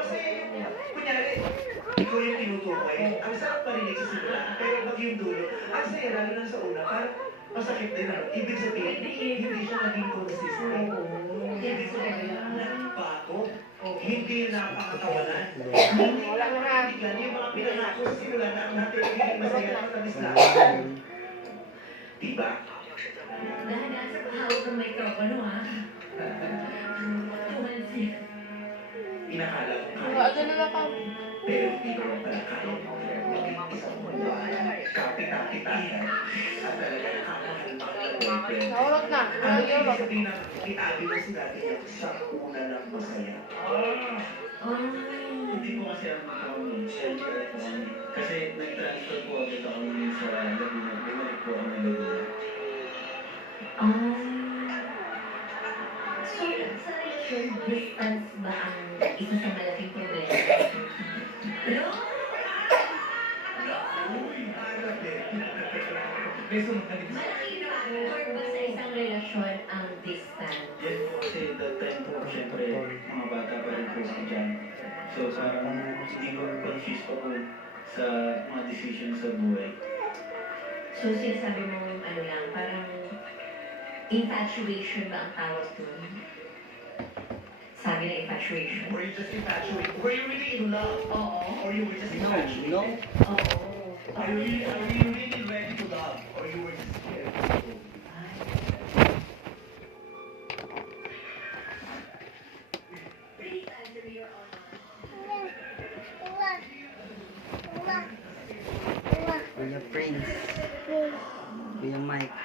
masaya yung, kunyari, ikaw yung tinutukoy. Ang sarap marinig sa simula, pero pag yung dulo, ang saya lalo na sa una, parang masakit din. Ibig sabihin, hindi siya naging consistent. Hindi ko nagbago. Hindi napakatawanan. Hindi wala na yung mga pinangako sa simula na ang natin magiging masaya at matamis lang. Diba? Dahan-dahan sa pahawag ng mikropono, ha? Tumansin. Inakala ko Ano na lang ka? pero hindi ko naman pala kaya maging isang mundo. Kapit-kapitahan. At talaga nakakahal. Naulot na. Ano ibig sabihin na itabi mo si dati yung sa una ng masaya? Hindi po kasi ang siyempre po kami. Kasi nag-transfer po agad ako sa Laguna. Binalik po ako ng Laguna. So, sa relasyon, distance ba ang isa sa malaking problema? Uy, harap eh. Beso mo kanina. Malaking factor ba sa isang relasyon ang distance? Yan po kasi that time po, siyempre, mga bata pa rin po ako dyan. So, parang hindi ko confused ako sa mga decisions sa buhay. So, sinasabi mo ano lang, parang infatuation ba ang tawag doon? Sabi na infatuation. Were you just infatuated? Were you really in love? Oo. Or you were just infatuated? No. Oo. Are you really ready to love? Or you were just scared? Please answer your own. Kuya Prince. Kuya Mike.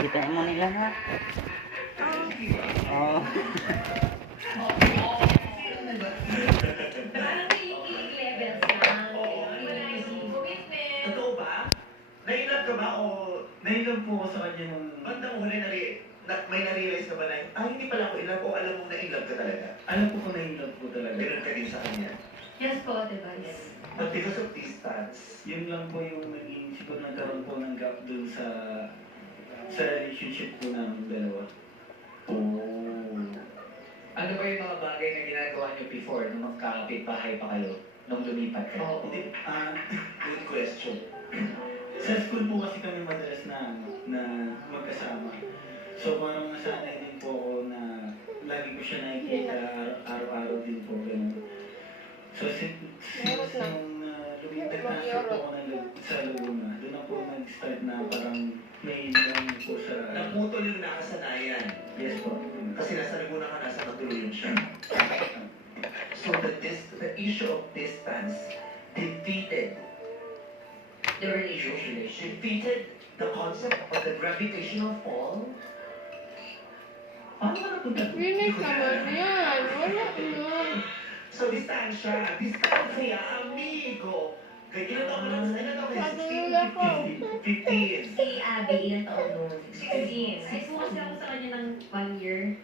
Kita mo nila ha? Oh. Parang kilig levels lang. Commitment. Totoo ba? Nainap ka ba o Nainlove po ako sa kanya nung... bandang huli may na-realize ka ba na, hindi pala ako in love o alam mong na-in-love ka talaga? Alam ko kung nainlove po talaga. Ganun ka din sa kanya. Yes po, diba? Yes. But because of distance, Yun lang po yung naging siguro nagkaroon po ng gap dun sa relationship po namin dalawa. Ano ba yung mga bagay na ginagawa niyo before nung magkakapit-bahay pa kayo nung lumipat kayo? hindi, good question. Sa school po kasi kami madalas na magkasama. So parang nasanay din po ako na lagi ko siya nakikita araw-araw din po ganun. So since nung lumipat-transfer po ako sa Laguna, doon ako nag-start na parang may lang po sa... Naputol yung nakasanayan. Yes po. Kasi nasa Laguna ka, nasa Matuluyan siya. So the issue of distance defeated The relationship. defeated the concept of the gravitational fall. Paano ka napunta doon? Linis naman yan. Wala na. So, distansya, amigo. Kaya ilan taon mo lang, ilan taon ka? Padula ko. 15. Si Abby, ilang taon nun? 16. Ay, po kasi ako sa kanya ng 1 year.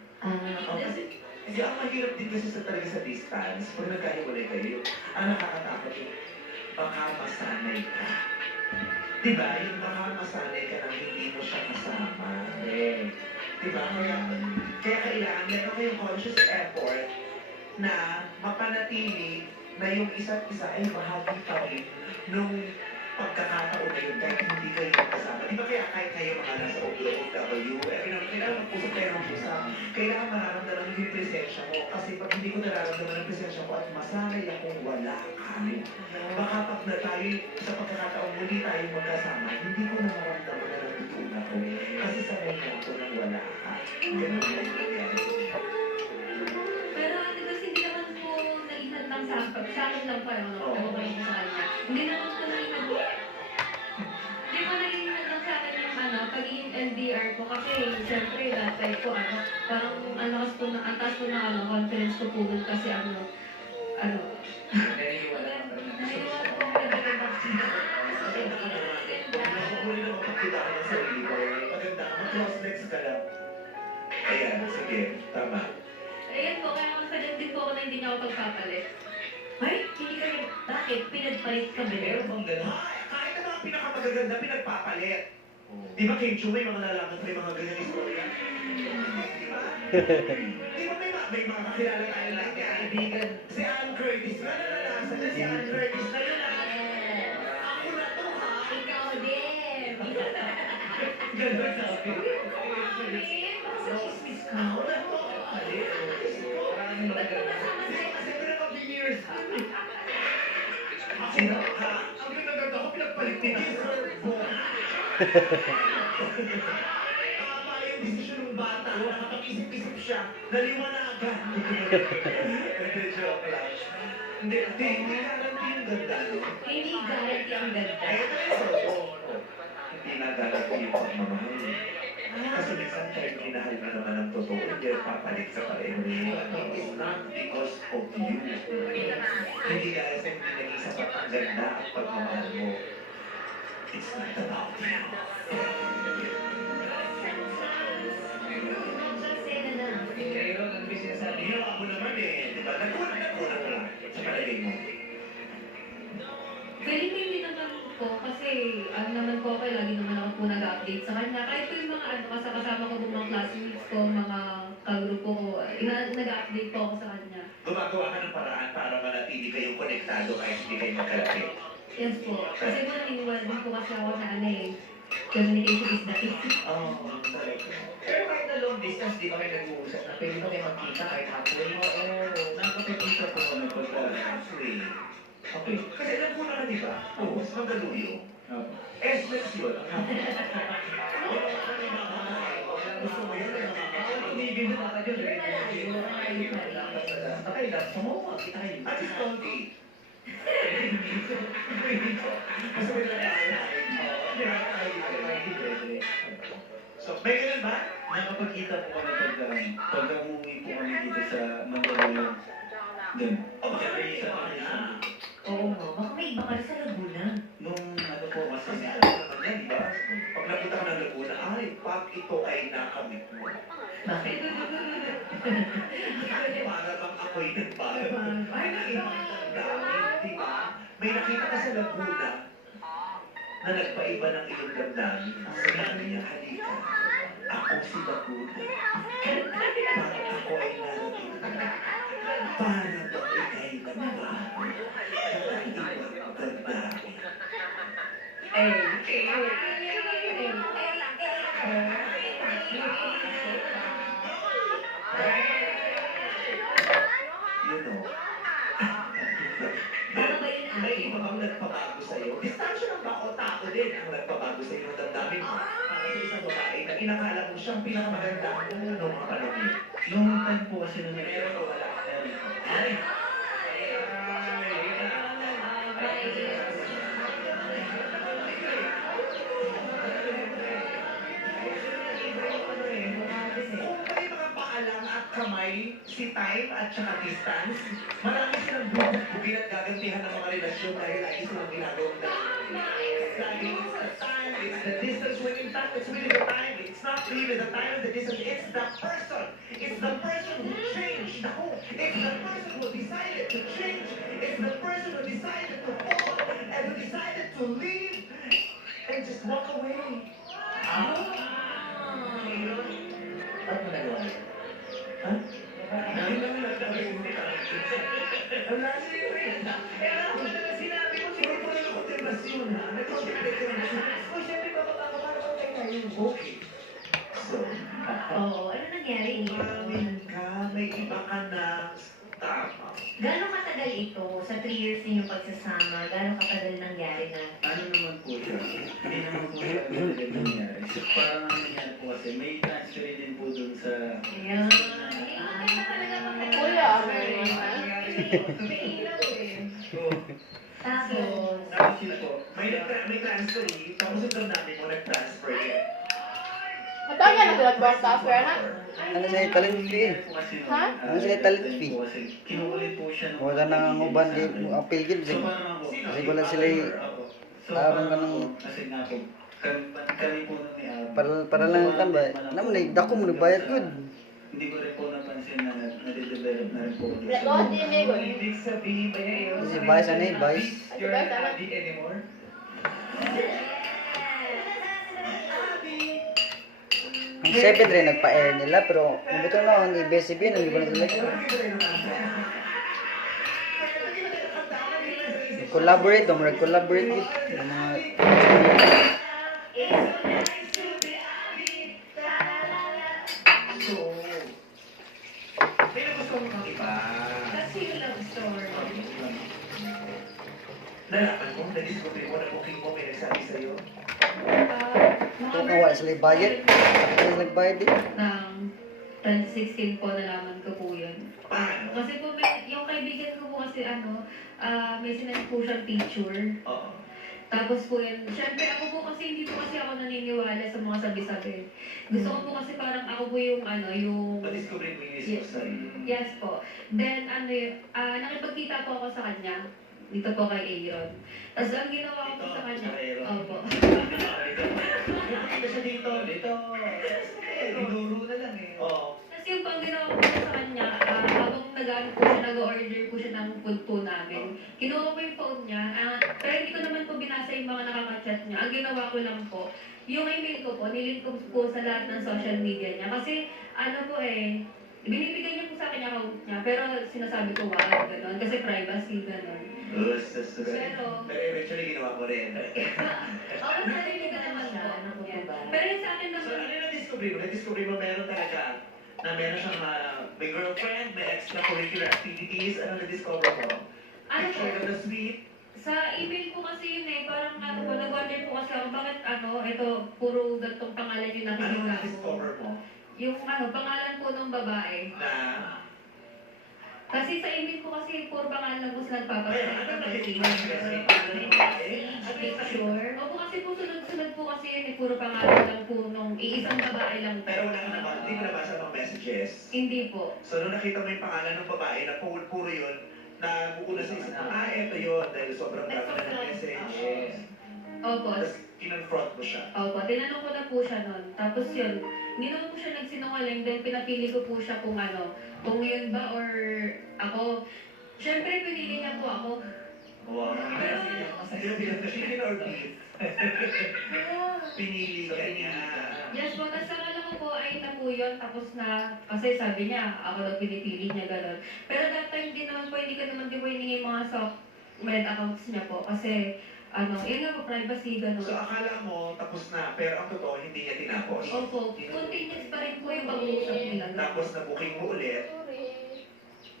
Kasi ang mahirap din kasi talaga sa distance, pag nagkahiwalay kayo, ang nakakatakot yung baka masanay ka. Diba? Yung baka masanay ka nang hindi mo siya kasama. Diba? Kaya kailangan meron kayong conscious effort na mapanatili na yung isa't isa ay bahagi pa rin nung pagkakataon na yun kahit hindi kayo kasama. Di ba kaya kahit kayo mga nasa OFW, kailangan mag-usap kayo ng usap. Kailangan mararamdaman yung presensya mo. Kasi pag hindi ko nararamdaman ang presensya ko at masanay akong wala ka, baka pag na tayo sa pagkakataon muli tayong magkasama, hindi ko na maramdaman na natutunan ako. Kasi sanay na ako nang wala ka. Ganun na yung nangyari. Pero ate, kasi hindi naman po naihan lang sa akin lang po yung Oo. ano ko sa kanya. Hindi naman po naihan. Hindi po naihan lang sa akin yung pagiging LDR po kasi siyempre dati po parang ang taas po na confidence ko po dun kasi Naniniwala ka pa rin. naniwala po ako na maganda Pag nakahuli na mapakita ka ng sarili ko, maganda ka, mag-close next ka lang. Ayan, sige, tama. Ayan po, kaya masagad din po ako na hindi niya ako pagpapalit. Ay, hindi ka rin. Bakit? Pinagpalit ka ba? Meron bang gano'n? Kahit na mga pinakamagaganda, pinagpapalit. Di ba, Kim Chu, may mga nalaman may mga ganyan istorya? Di ba? Di ba may mga may mga kakilala tayo lang kaibigan. Si Ann Curtis na naranasan na si Ann Curtis na yun. Ako na to ha. Ikaw din. Ganun sabi. Ako din. Baka sa chismis ka. Ako na to. Ba't kumasama sa'yo? Kasi pinaka-years. Ako na ha. Ang pinaganda ko pinagpalit ni Gifford po. Tama yung desisyon ng bata. Nakapag-isip-isip siya. Naliwanagan. Hindi, joke lang. Hindi guarantee yung ganda, no? Hindi guarantee ang ganda. Hindi na guarantee yung pagmamahal. Kasi minsan kahit minahal mo naman ang totoo, hindi papalit ka pa rin. It is not because of you. Hindi dahil sa hindi naging sapat ang ganda at pagmamahal mo. It's not about you. Kayo, ano ba yung sinasabi? Ginawa mo naman eh, di ba? Nagkulang ka lang sa palagay mo. Feeling ko hindi naman po kasi ano naman po ako, lagi naman ako po nag-update sa kanya. Kahit po yung mga kasama ko po mga classmates ko, mga kagrupo ko, nag-update po ako sa kanya. Gumagawa ka ng paraan para manatili kayong konektado kahit hindi kayo magkalapit. Yes po. Kasi po naniniwala din po kasi ako na ano eh, communication is the key. Oo, talaga. Pero kahit na long distance, di ba kayo nag-uusap na pwede ba kayo magkita kahit hapon? Nakapagkita po kami pagka. Actually, okay. Kasi alam ko na di ba? Oo, mas magaluyo. Opo. Esmex yun. Gusto mo yun? Inibig na ka dyan, okay, dapat sa mo, kita kayo. At least konti. Mas may So, may ganun ba? Nakapagkita po kami pagka umuwi po kami dito sa Mandaluyong. Doon. O baka may isa pa na. Oo nga. Baka may iba ka rin sa Laguna. Nung ano po kasi, Kasi alam mo naman yan, di ba? Pag napunta ka ng Laguna, ay, pag ito ay nakamit mo. Bakit? Para bang ako'y nagbago. Ay, di ba? May nakita ka sa Laguna na nagpaiba ng iyong damdamin. Sabi niya, halika. Ako si Laguna. Para ako ay narating. Para bang ikay nagbago. Kakaiwan ang damdamin. You know, Tama ba yun, may ate? iba bang nagpabago sa'yo? Distansya lang ba o tao din ang nagpabago sa'yo ng damdamin mo? Para sa isang babae na inakala mo siyang pinakamaganda noong mga panahon yun. nung time po kasi nung Meron o wala? meron po. Ay! Kung may mga paalam at kamay, si time at saka distance, marami silang bubugin at gagantihan ng mga relasyon dahil lagi silang ginagawang lagi it's the time, it's the distance, when in fact it's really the time, it's not really the time and the distance, it's the person. It's the person who changed the whole. It's the person who decided to change. It's the person who decided to fall and who decided to leave and just walk away. Ba't mo nagawa yun? Ha? Yun lang nagkakaroon mo. Wala siya rin. Eh, alam ko na sinabi ko, siguro po na kontemplasiyon, ha? Nagkontemplasiyon. O, syempre, bababa para pag tayo. Okay. So, Oo. Ano nangyari? umamin ka, may iba ka na. Tama. Gano'ng katagal ito sa 3 years ninyong pagsasama? Gano'ng katagal nangyari na? Ano naman po siya? Hindi naman po siya agad nangyari. So, parang ang nangyari po kasi may transfer din po dun sa... Ayan. Kaya talaga magkatagal. Kuya, meron na. May ilaw eh. So, Tapos, tapos yun po. May transfer eh. Tapos ito namin mo nag-transfer eh. Matagal na sila transfer na. Ano sa'yo talent fee? Ha? Ano sa'yo talent fee? Kasi kinukulit po siya nung... Wala nang uban di mo appeal gid. So, parang ako. Kasi wala sila So, parang parang ganun. ako, kasi nga po, kami po nung may araw. para lang kan ba. Namo na dako mo bayad gud. Hindi ko rin po napansin na nade-develop na rin po. Lagot din eh. Ibig sabihin ba niya yun? Kasi bias ano eh, bias. You're not addict anymore? Ang 7 rin nagpa-air nila, pero mabuto na ang ABS-CBN, hindi ko na sila. Collaborate, mag-collaborate with yung mga So, may nagustuhan mo kang iba. Kasi yung love story. Nalaman mo, na-discover mo na booking mo, may nagsabi sa'yo. ito na wala sila bayad. Bakit sila nagbayad din? Ng 2016 po, nalaman ko po yun. Paano? Kasi po, yung kaibigan ko po kasi may sinend po siyang picture. Oo. Tapos po yun, syempre ako po kasi hindi po kasi ako naniniwala sa mga sabi-sabi. Gusto ko po kasi parang ako po yung yung... Na-discover mo yung mismo sa'yo. Yes po. Then nakipagkita po ako sa kanya. Dito po kay Aaron. Tapos ang ginawa ko po sa kanya... Opo. Nakita siya dito. Dito. Dinuro na lang eh. Oo. Tapos yung pang ginawa ko po sa kanya, habang nag-order po siya ng food po namin. Kinuha ko yung phone niya, pero hindi ko naman po binasa yung mga nakaka-chat niya. Ang ginawa ko lang po, yung email ko po, nilink ko po sa lahat ng social media niya. Kasi binibigyan niya po sa akin yung account niya, pero sinasabi ko wag, gano'n. Kasi privacy, gano'n. Pero, eventually ginawa mo rin. ako narinig ka naman po. Pero yung sa akin So, naman, ano yung na-discover mo? Na-discover mo meron talaga na meron siyang may girlfriend, may extracurricular activities. Ano na-discover mo? Picture of the suite. sa email ko kasi yun parang po, nag-wonder po kasi ako, bakit ito, puro gantong pangalan yung Ano nakikita ko. na-discover mo? Yung pangalan po ng babae. Na, Kasi sa email ko kasi puro pangalan lang po sila ayun, nagpapakita. ano nakikita mo? Picture. Opo kasi po sunod-sunod po kasi yun puro pangalan lang po nung iisang babae lang po. Pero wala ka naman, hindi mo nabasa mga messages. Hindi po. So, nung nakita mo yung pangalan ng babae na puro yun, na buo na sa isip mo, eto yun, dahil sobrang dami na ng message. Opo. Tapos, kinonfront mo siya. Opo, tinanong ko na po siya nun. Tapos yun, hindi naman po siya nagsinungaling, then pinapili ko po siya kung yun ba or ako. Siyempre, pinili niya po ako. Wow. Sino pinili or beef? Pinili ka niya. Yes po, tapos akala ko po ay na po yun, tapos na, kasi sabi niya, ako daw pinipili niya, gano'n. Pero that time din naman po, hindi ko naman din po hiningi yung mga soft med accounts niya po, kasi, yun nga po, privacy, So, gano'n. akala mo, tapos na, pero ang totoo, hindi niya tinapos. Opo, continuous pa rin po yung pag-uusap nila. Tapos, na-booking mo ulit.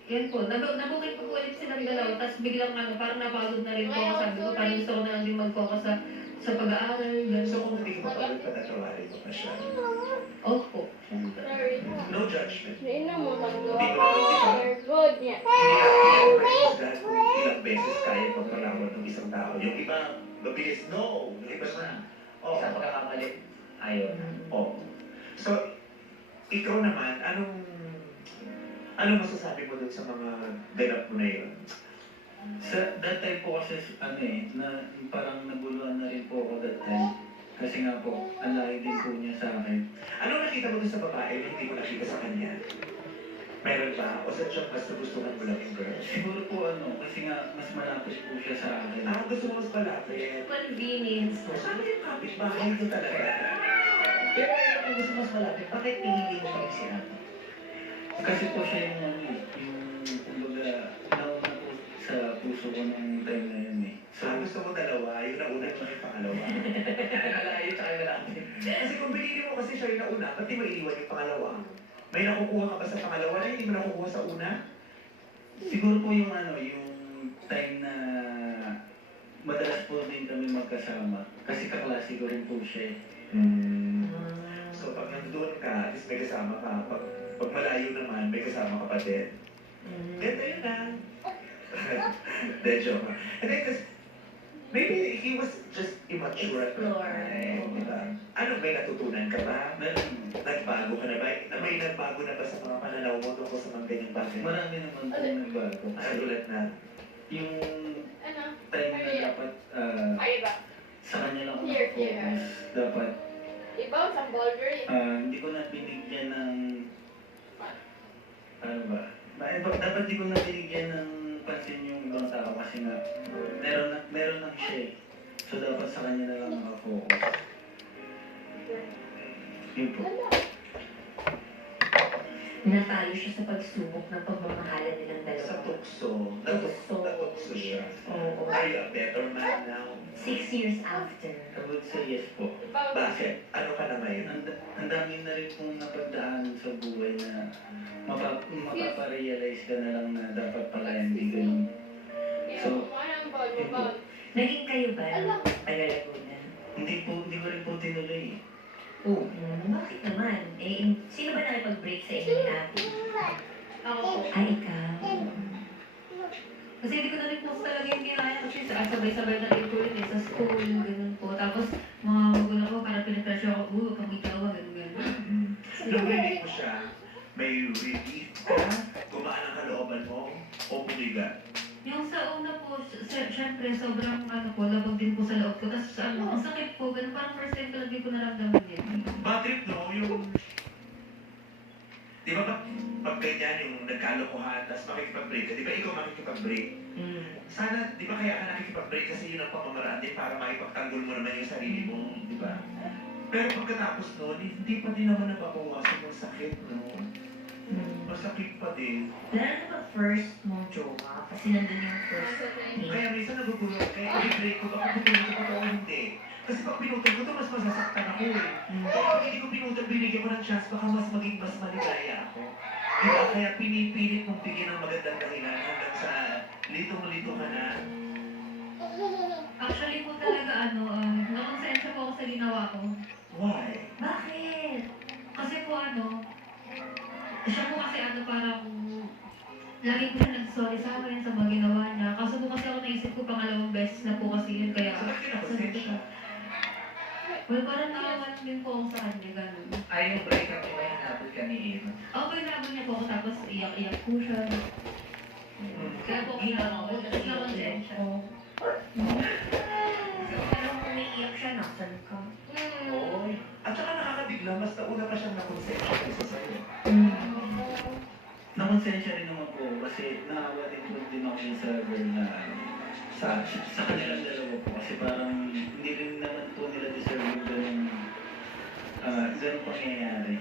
Yan po, nabukin po ulit silang dalawa, tapos biglang parang napagod na rin po ako, sabi ko, parang gusto ko na lang din mag-focus sa pag-aaral, gano'n. So, kung hindi ka mapagod pa, natawari mo pa siya. Opo, syempre. No judgment. Hindi na mo Hindi ko naman Good niya. dahil kung ilang beses kaya pagpalawad ng isang tao. Yung iba, mabilis, no. Yung iba na, Isang pagkakamali. Ayun. oh. So, ikaw naman, anong masasabi mo dun sa mga ganap mo na yun? Sa that time po kasi na parang naguluhan na rin po ako that time. Kasi nga po, ang layo din po niya sa akin. Anong nakita mo dun sa babae na hindi mo nakita sa kanya? Meron ba? O sadyang mas nagustuhan mo lang yung girl? Siguro po kasi nga mas malapit po siya sa akin. Gusto mo mas malapit. Convenience. So, sabi yung kapitbahay ko talaga. Pero kung gusto mas malapit, bakit pinili mo pa rin si Ate? Kasi po siya yung kumbaga, nauna po sa puso ko ng time na yun eh. So, Gusto mo dalawa, yung nauna mo yung pangalawa. Malayo tsaka malapit. Kasi kung binili mo kasi siya yung nauna, ba't di mo iiwan yung pangalawa? May nakukuha ka ba sa pangalawa na hindi mo nakukuha sa una? siguro po yung yung time na madalas po din kami magkasama. Kasi kaklase ko rin po siya eh. So pag nandun ka, at least may kasama ka. Pag malayo naman, may kasama ka pa din. Ganda yun ah. De, joke. And then, cause maybe he was just immature at the time. Diba? Ano, may natutunan ka ba? Nagbago ka na ba? May nagbago na ba sa mga pananaw mo tungkol sa mga ganyang bagay? Marami naman po nagbago. Ay, ulat na. Yung Ano? time na dapat Ay, ba? sa kanya lang ako Here, focus. Dapat Iba, sa boulder eh. hindi ko na binigyan ng ano ba? Dapat di ko na binigyan ng pansin yung ibang tao kasi nga meron lang siya eh. So dapat sa kanya na lang nakafocus. Yun po. natalo siya sa pagsubok ng pagmamahalan nilang Sa dalawa. tukso, natukso siya. Oo. Are you a better man now? 6 years after. I would say yes po. Ikaw, Bakit? Ano ka na ngayon? Ang dami na rin pong napagdaanan sa buhay na mapaparealize ka na lang na dapat pala hindi ganun. So, parang ball. Naging kayo ba ng Laguna? Hindi ko rin po tinuloy. Oo. Bakit naman? Sino ba nakipag-break sa inyo ni ate? Ako po. Ay, ikaw. Kasi hindi ko na rin po talaga yung ginaya kasi sabay-sabay na rin po yun sa school, ganun po. Tapos mga magulang ko parang pinapressure ako, kami tawa, ganun. Nung rinig mo siya, may relief ka? Gumaan ang kalooban mo? O bumigat? Yung sa una po, syempre sobrang labag din po sa loob ko. Tapos ang sakit po, ganun parang first time ko lang din po naramdaman yun. Bad trip, no? Yung... Di ba pag ganyan yung nagkalokohan, tapos makikipag-break ka, di ba ikaw makikipag-break? Sana, di ba kaya ka nakikipag-break kasi yun ang pamamaraan din para makipagtanggol mo naman yung sarili mo, di ba? Pero pagkatapos nun, hindi pa din naman nababawasan yung sakit, no? Masakit pa din. Lalo na ba first mong jowa? Kasi nandun yung first date. Kaya minsan nagugulo, kaya i-break ko, baka pinutol ko o hindi. Kasi pag pinutol ko to, mas masasaktan ako eh. Kaya pag hindi ko pinutol, binigyan ko ng chance, baka mas maging mas maligaya ako. Diba? Kaya pinipilit mong bigyan ng magandang dahilan hanggang sa litong-lito ka na. Actually po talaga nakonsensya po ako sa ginawa ko. Why? Bakit? Kasi po siya po kasi parang lagi po siya nag-sorry sa akin sa mga ginawa niya. Kaso po kasi ako naisip ko pangalawang beses na po kasi yun. Kaya So, bakit kinakonsensya? well, parang nakawan din po ako sa kanya, ganun. Ay, yung breakup mo yung napot ka ni Eva. Ako po inabot niya po ako tapos iyak-iyak po siya. Kaya po nakonsensya. Pero kung umiiyak siya, nasan ka? Oo. At saka nakakabigla, mas nauna pa siyang nakonsensya kaysa sa'yo. Nakonsensya rin naman po kasi naawa din ako sa girl na sa kanilang dalawa po kasi parang hindi rin naman po nila deserve yung ganun pangyayari.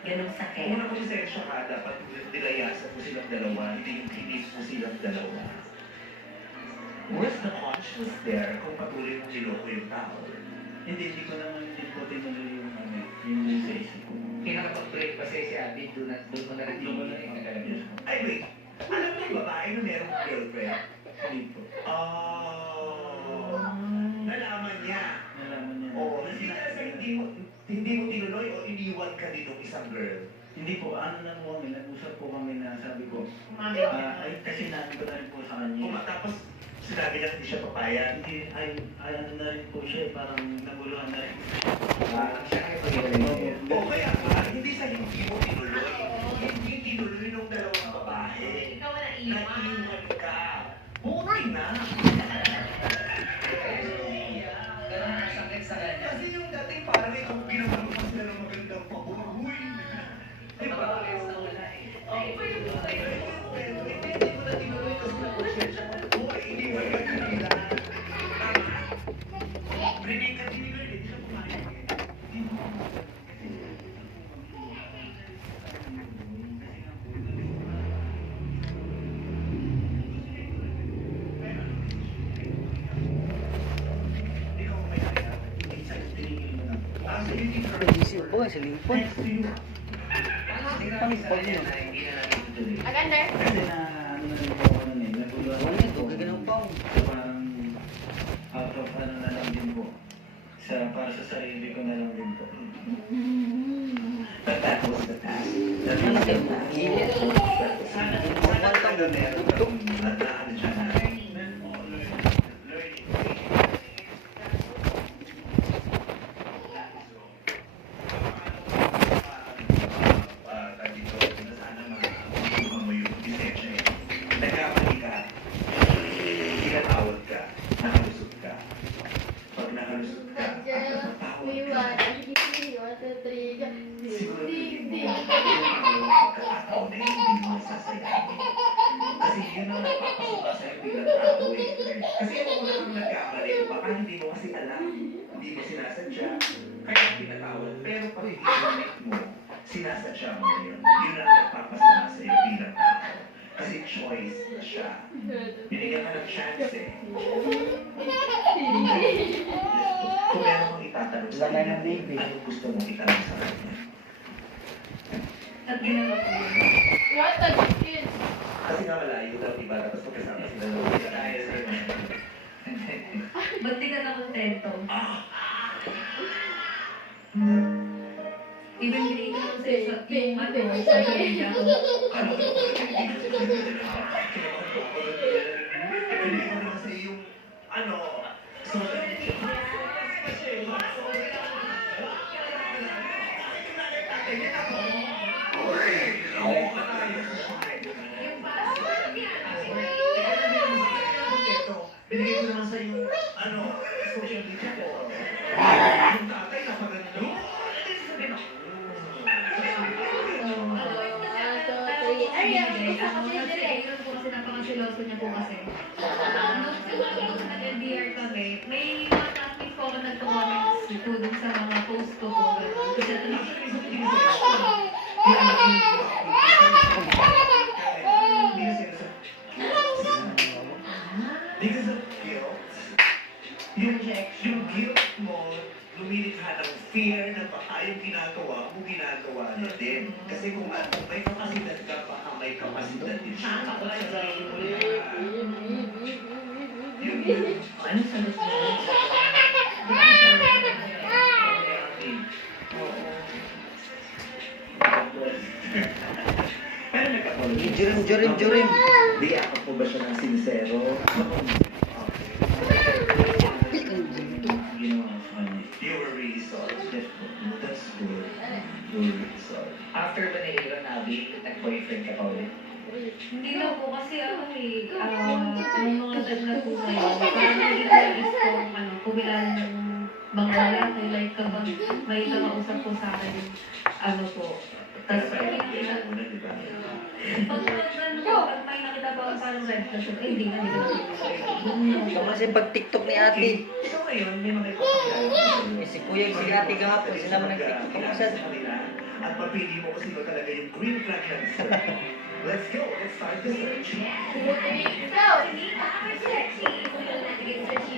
Ganong sakit. Kung nakonsensya ka, dapat nilayasan mo silang dalawa, hindi yung pinis mo silang dalawa. Where's the conscience there kung patuloy mong niloko yung tao? Hindi ko naman din po tinuloy yung sa isip ko. Pinakapag-break kasi si Abby, doon mo na rin Doon ko na yung rin nakalagay. Ay, wait. Alam mo yung babae na merong girlfriend? Hindi po. Nalaman niya. Nalaman niya. Oo. Hindi dahil sa hindi mo tinuloy o iniwan ka din ng isang girl. Hindi po, lang po kami, nag-usap po kami na sabi ko, Mami. ay kasi namin ko na rin po sa kanya. Tapos sinabi niya hindi siya papayag. Hindi, ano na rin po siya, parang naguluhan na rin. Siya kayo pag-iwalay. O kaya nga, hindi sa hindi mo tinuloy. Hindi tinuloy ng dalawang babae. Ikaw na Naiiwan ka. Buti na. Ganun ang sakit sa kanya. Kasi yung dating parang ikaw ginawa mo pa sila ng magandang pabuhay. Di ba? Hindi ko na tinuloy kasi na-consensya ko. Buhay, iniwan ka kanila. Tama? Rinig ka tinuloy, hindi siya pumayag. Ikaw ang may kaya. Minsan, tinigil mo na. So you need to Nagising po, sa lipon. next to you. Sinabi sa kanya na hindi na natin tuloy. Agander? Kasi na, ano na rin po ako nun eh, naguluhan Ano yun, dugay ka ng pao. Parang out of na lang din po. Para sa sarili ko na lang din po. But that was the past. That Ano was the kayo, past. gilid. Sana ka na meron kang at ano siya na. Nagkamali ka, pinatawad ka, nakalusot ka. Pag nakalusot ka, patawad We ka. want to see what the tree. Siguro Dig, hindi dig. mo pagkakataon na hindi mo sasayahin. Kasi yun ang nagpapasuka sa'yo bilang tao eh. Kasi kung una kang nagkamali, baka hindi mo kasi alam, hindi mo sinasadya, kaya pinatawad. Pero pag i-connect mo sinasadya mo na yun. Yun ang nagpapasama sa iyo bilang tao. Kasi choice na siya. Binigyan ka ng chance eh. Kung meron mong itatanong sa Wala na kanya, ng baby. anong gusto mong itanong sa kanya? At ginawa ko yun. What a kid! Kasi nga malayo daw, diba? Tapos pagkasama sila ng mga ayos rin. Ba't di ka na kontento? Even binigay ko lang sa'yo sa yung social media ko. Ano ko? Hindi ko naman sa yung, ano, social media. Binigay ko naman sa yung, ano, social media ko. Yung tatay, napagano. Napakasiloso niya po kasi. Nung nag-LDR kami, may mga classmates ko ako nagko-comments po dun sa mga post ko po. Kasi Because of guilt, yung guilt mo, lumilikha ng fear na baka yung ginagawa mo, ginagawa niya din. Kasi kung may kapasidad ka, baka may kapasidad din siya. Ano sa gusto mo? Pero nagkapalagay. Jurim. Di, akap mo ba siya ng sincero? Ginawa ko ano. You were really sorry. That's good. You were really sorry. After ba na yun, Abby, nag-boyfriend ka pa ulit? hindi na po kasi nung mga time na po na yun, parang naging nais ko, kumilala ng mga lalaki, like kapag may nakausap po sa akin, po. Tapos pag may nakita, pag may nakita pa akong parang red flag, hindi na, Kasi pag TikTok ni ate. So ngayon, may mga ipapakilala. Si kuya, si ate kahapon, sila man nag-TikTok ako sa... At papili mo kung sino talaga yung green flag ng search. Let's go. Let's start the search.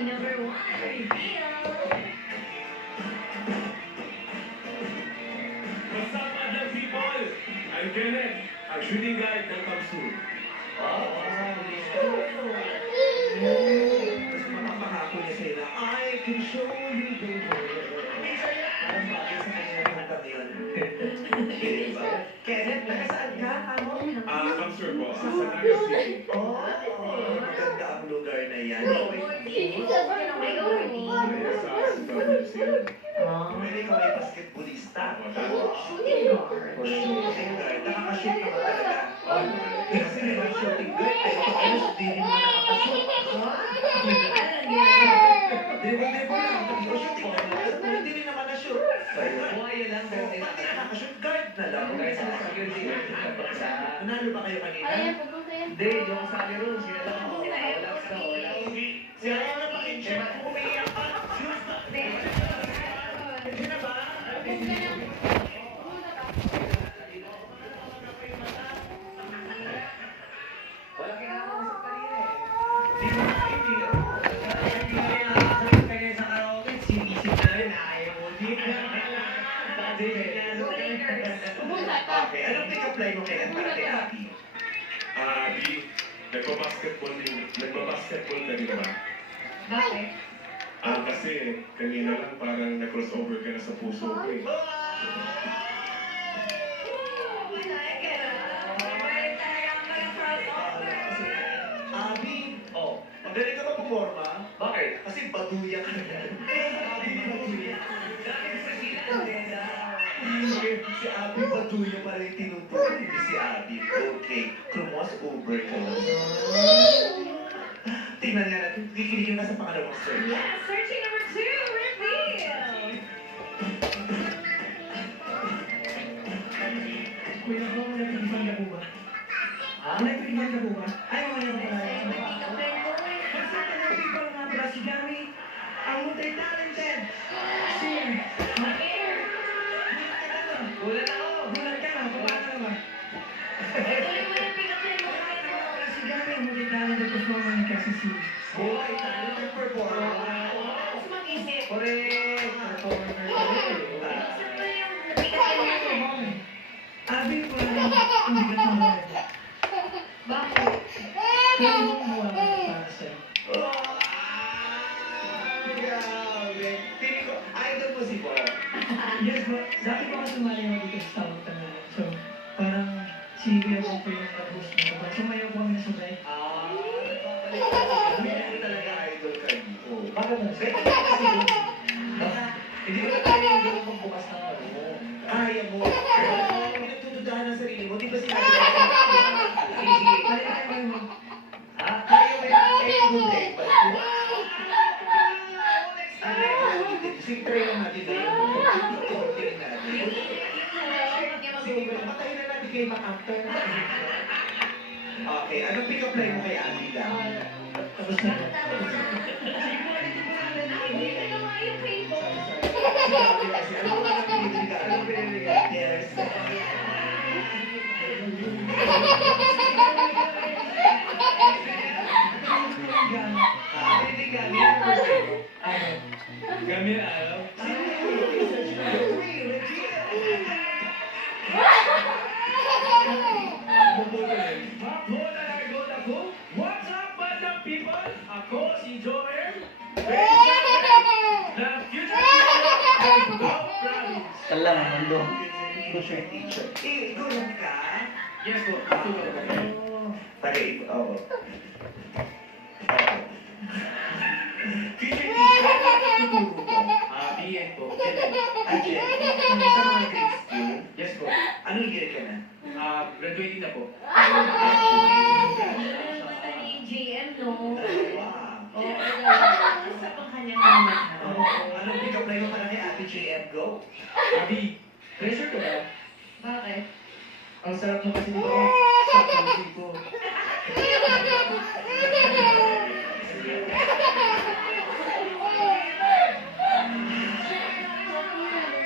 Number 1, What's up, Madam people? I'm Kenneth, ang shooting guide ng Kamsul. Tapos mapapahako niya sa'yo na, I can show you the world. Parang bagay sa kanya na kanta yun. Diba? Kenneth, nakasaan ka? Ano? Kamsul po, sa Naga City. Oh, maganda ang lugar na yan. Sa Museum. Pwede ka may basketballista. Shooting guard. Shooting guard. Nakakashoot ka ba talaga? Kasi may mga shooting guard. Ay, ito ano, hindi mo nakakashoot. Dribble lang. Hindi ko shooting guard. Pero hindi rin naman na-shoot. Buhay lang, pero Pati nakakashoot guard na lang. Kaya sa security, sa... Nanalo ba kayo kanina? Ayan, pupunta yan. Hindi, yung sa akin ron, sila lang ako. Relax ka, relax. Si Ryan na pa-incheck. Umiiyak ka. Shoot na. Hindi na ba? Wala kinakausap kanina eh. Pupunta ka. Okay, anong pick-up line mo kaya para kay Abby? Di, nagbabasketball ka din ba? bakit? Kasi kanina lang parang na-crossover ka na sa puso ko eh. Abby, Oh, magaling ka ba puporma? bakit? Kasi baduya ka na. Abby, baduya. Si Abby baduya pa rin tinutukoy, hindi si Abby. Okay, krumos over ka lang. Tingnan nga natin, kikiligin ka sa pangalawang search. Yeah, searching number 2, reveal! Kuya ko, nagpipigyan ka po ba? Ha? Nagpipigyan ka po ba? Ayaw mo yan pala. Ay, Basta ka ng people nga pala si Gary, ang multi-talented. Singer. Gulat ako! Wala Gary ang huli talented performer ng Quezon City. Boy, talent ng performer. Mas mag-isip. Correct. Performer ka rin. Siyempre yung bigat niya sa home. Abi ko lang ang bigat ng lahat. Bakit? Pero yung mukha ko para sa'yo. Grabe. Tingin ko, idol mo si Bo. Yes, but dati pa ako sumali ako dito sa Tawag Tangalan. So, parang si Kuya Bong po yung nag-host nito. Sumayaw po kami na sabay. Hindi talaga idol ka dito. Bakit ba? Beto na kasi yun. Hindi ko na kaya yung ganun magbukas ng ano. Kaya mo. Pinagtutudahan ng sarili mo. Di ba sinabi ko? Sige, Kaya mo. kaya mo yung hindi. Sige, try lang natin na yun. Tingnan natin. Sige, patayin na natin kay Mac-Actor. Okay, anong pick-up line mo kay Abby lang? Tapos na. Yes. Hindi kami. Kami alam. What's up, bandang people? Ako si Joel. The future of Go Province. Kala nga, mundo. Ikaw lang ka? Yes po. Tagay, oo. Teacher tuturo ko. BN po. Ajay, sa mga grade school, Yes po. anong year ka na? Graduating na po. Basta ni JM, no? Wow. Oo, sa pang kanyang naman. Anong pick-up line mo para kay Ate JM Go? Abi, pressure ko ba? Bakit? Ang sarap mo kasi dito sa puso ko.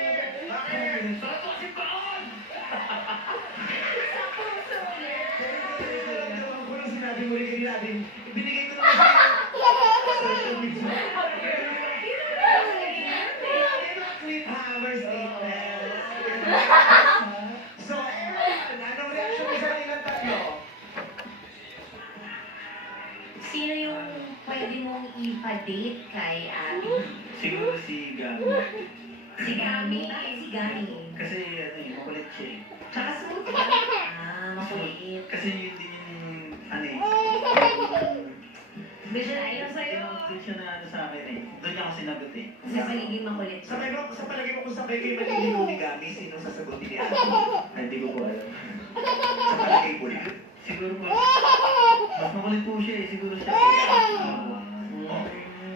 Sarap mo kasi baon! Kung anong sinabi mo rin kanina, Ate, ibinigay ko naman sa'yo. Social media. Cliphammer statement. So, anong reaction mo sa kanilang tatlo? Sino yung pwede mong ipa-date kay Abby? Siguro si Gami. Si Gami? Bakit si Gami? Kasi ano eh, makulit siya eh. Tsaka smooth ka. Makulit. Kasi yun din yung ano eh. Bigla ayaw sa'yo. Doon siya na ano sa akin eh. Doon niya ako sinagot eh. Sa paligid makulit. Sa palagay mo kung sabay kayo maliligaw ni Gami, sino sasagutin ni Ate? Ay, hindi ko po alam. Sa palagay mo lang. Siguro po, mas makulit po siya eh. Siguro siya.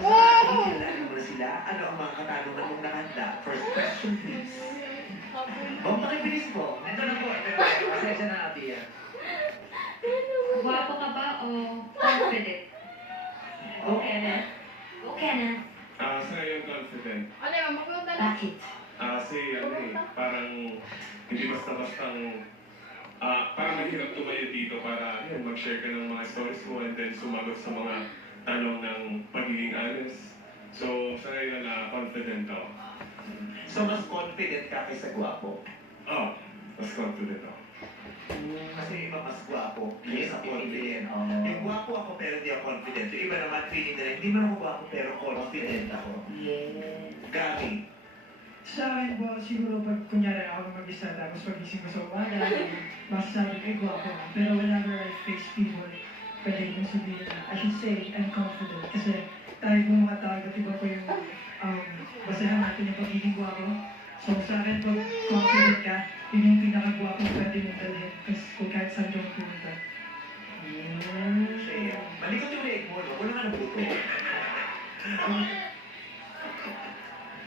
Sila, ano mo na sila? Ano ang mga katanungan mong nakanda? First question, please. Bang pakibilis mo. Ito na po. Pasensya na ate yan. Gwapo ka ba o confident? Go, Kenneth. Go, Kenneth. Sa yung confident. Ano yun, magpunta na. Bakit? Kasi ano eh, parang hindi basta-bastang parang mahirap tumayo dito para yun, mag-share ka ng mga stories mo and then sumagot sa mga tanong ng pagiging honest. So, sa ngayon na confident ako. So, mas confident ka kaysa gwapo. Mas confident ako. Kasi yung iba mas gwapo, kaysa confident. Yung gwapo ako pero hindi ako confident. Yung iba naman feeling nila, hindi man ako gwapo pero confident ako. Yes. Gami. Sa akin po, siguro pag kunyari ako mag-isa tapos pagising ko sa umaga, masasabi ko, gwapo ka. Pero whenever I face people, pwede kong sabihin na, I should say, I'm confident. Kasi tayo po mga tao, iba po yung basahan natin yung pagiging gwapo. So sa akin, pag confident ka, yun yung pinaka-gwapo pwede mong dalhin. Kasi kung kahit saan ka pumunta. Shea. Malikot yung leg mo, no? Wala ka ng buto.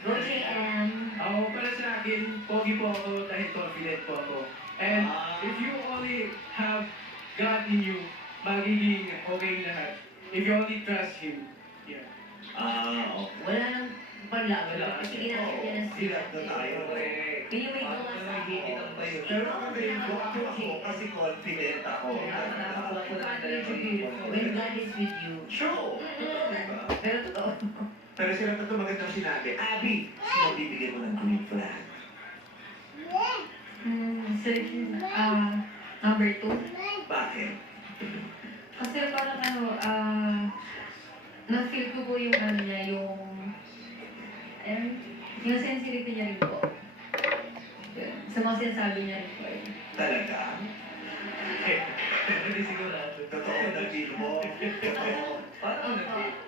Go, JM. Ako para sa akin, pogi po ako dahil confident po ako. And if you only have God in you, magiging okay lahat. If you only trust Him. Yeah. Okay. Wala nang panlaban. Kasi ginamit niya ng Hirap na tayo. Yun yung may gawa sa akin. Pero magaling ko ako kasi confident ako. When God is with you. True. Pero totoo. Pero sila ito magandang sinabi, Abby, sino bibigyan mo ng green flag? Number 2. Bakit? Kasi parang na-feel ko po yung niya, yung sensitivity niya rin po. Yun. Sa mga sinasabi niya rin po. Talaga? Hindi sigurado. Totoo, na-feel mo. Oo.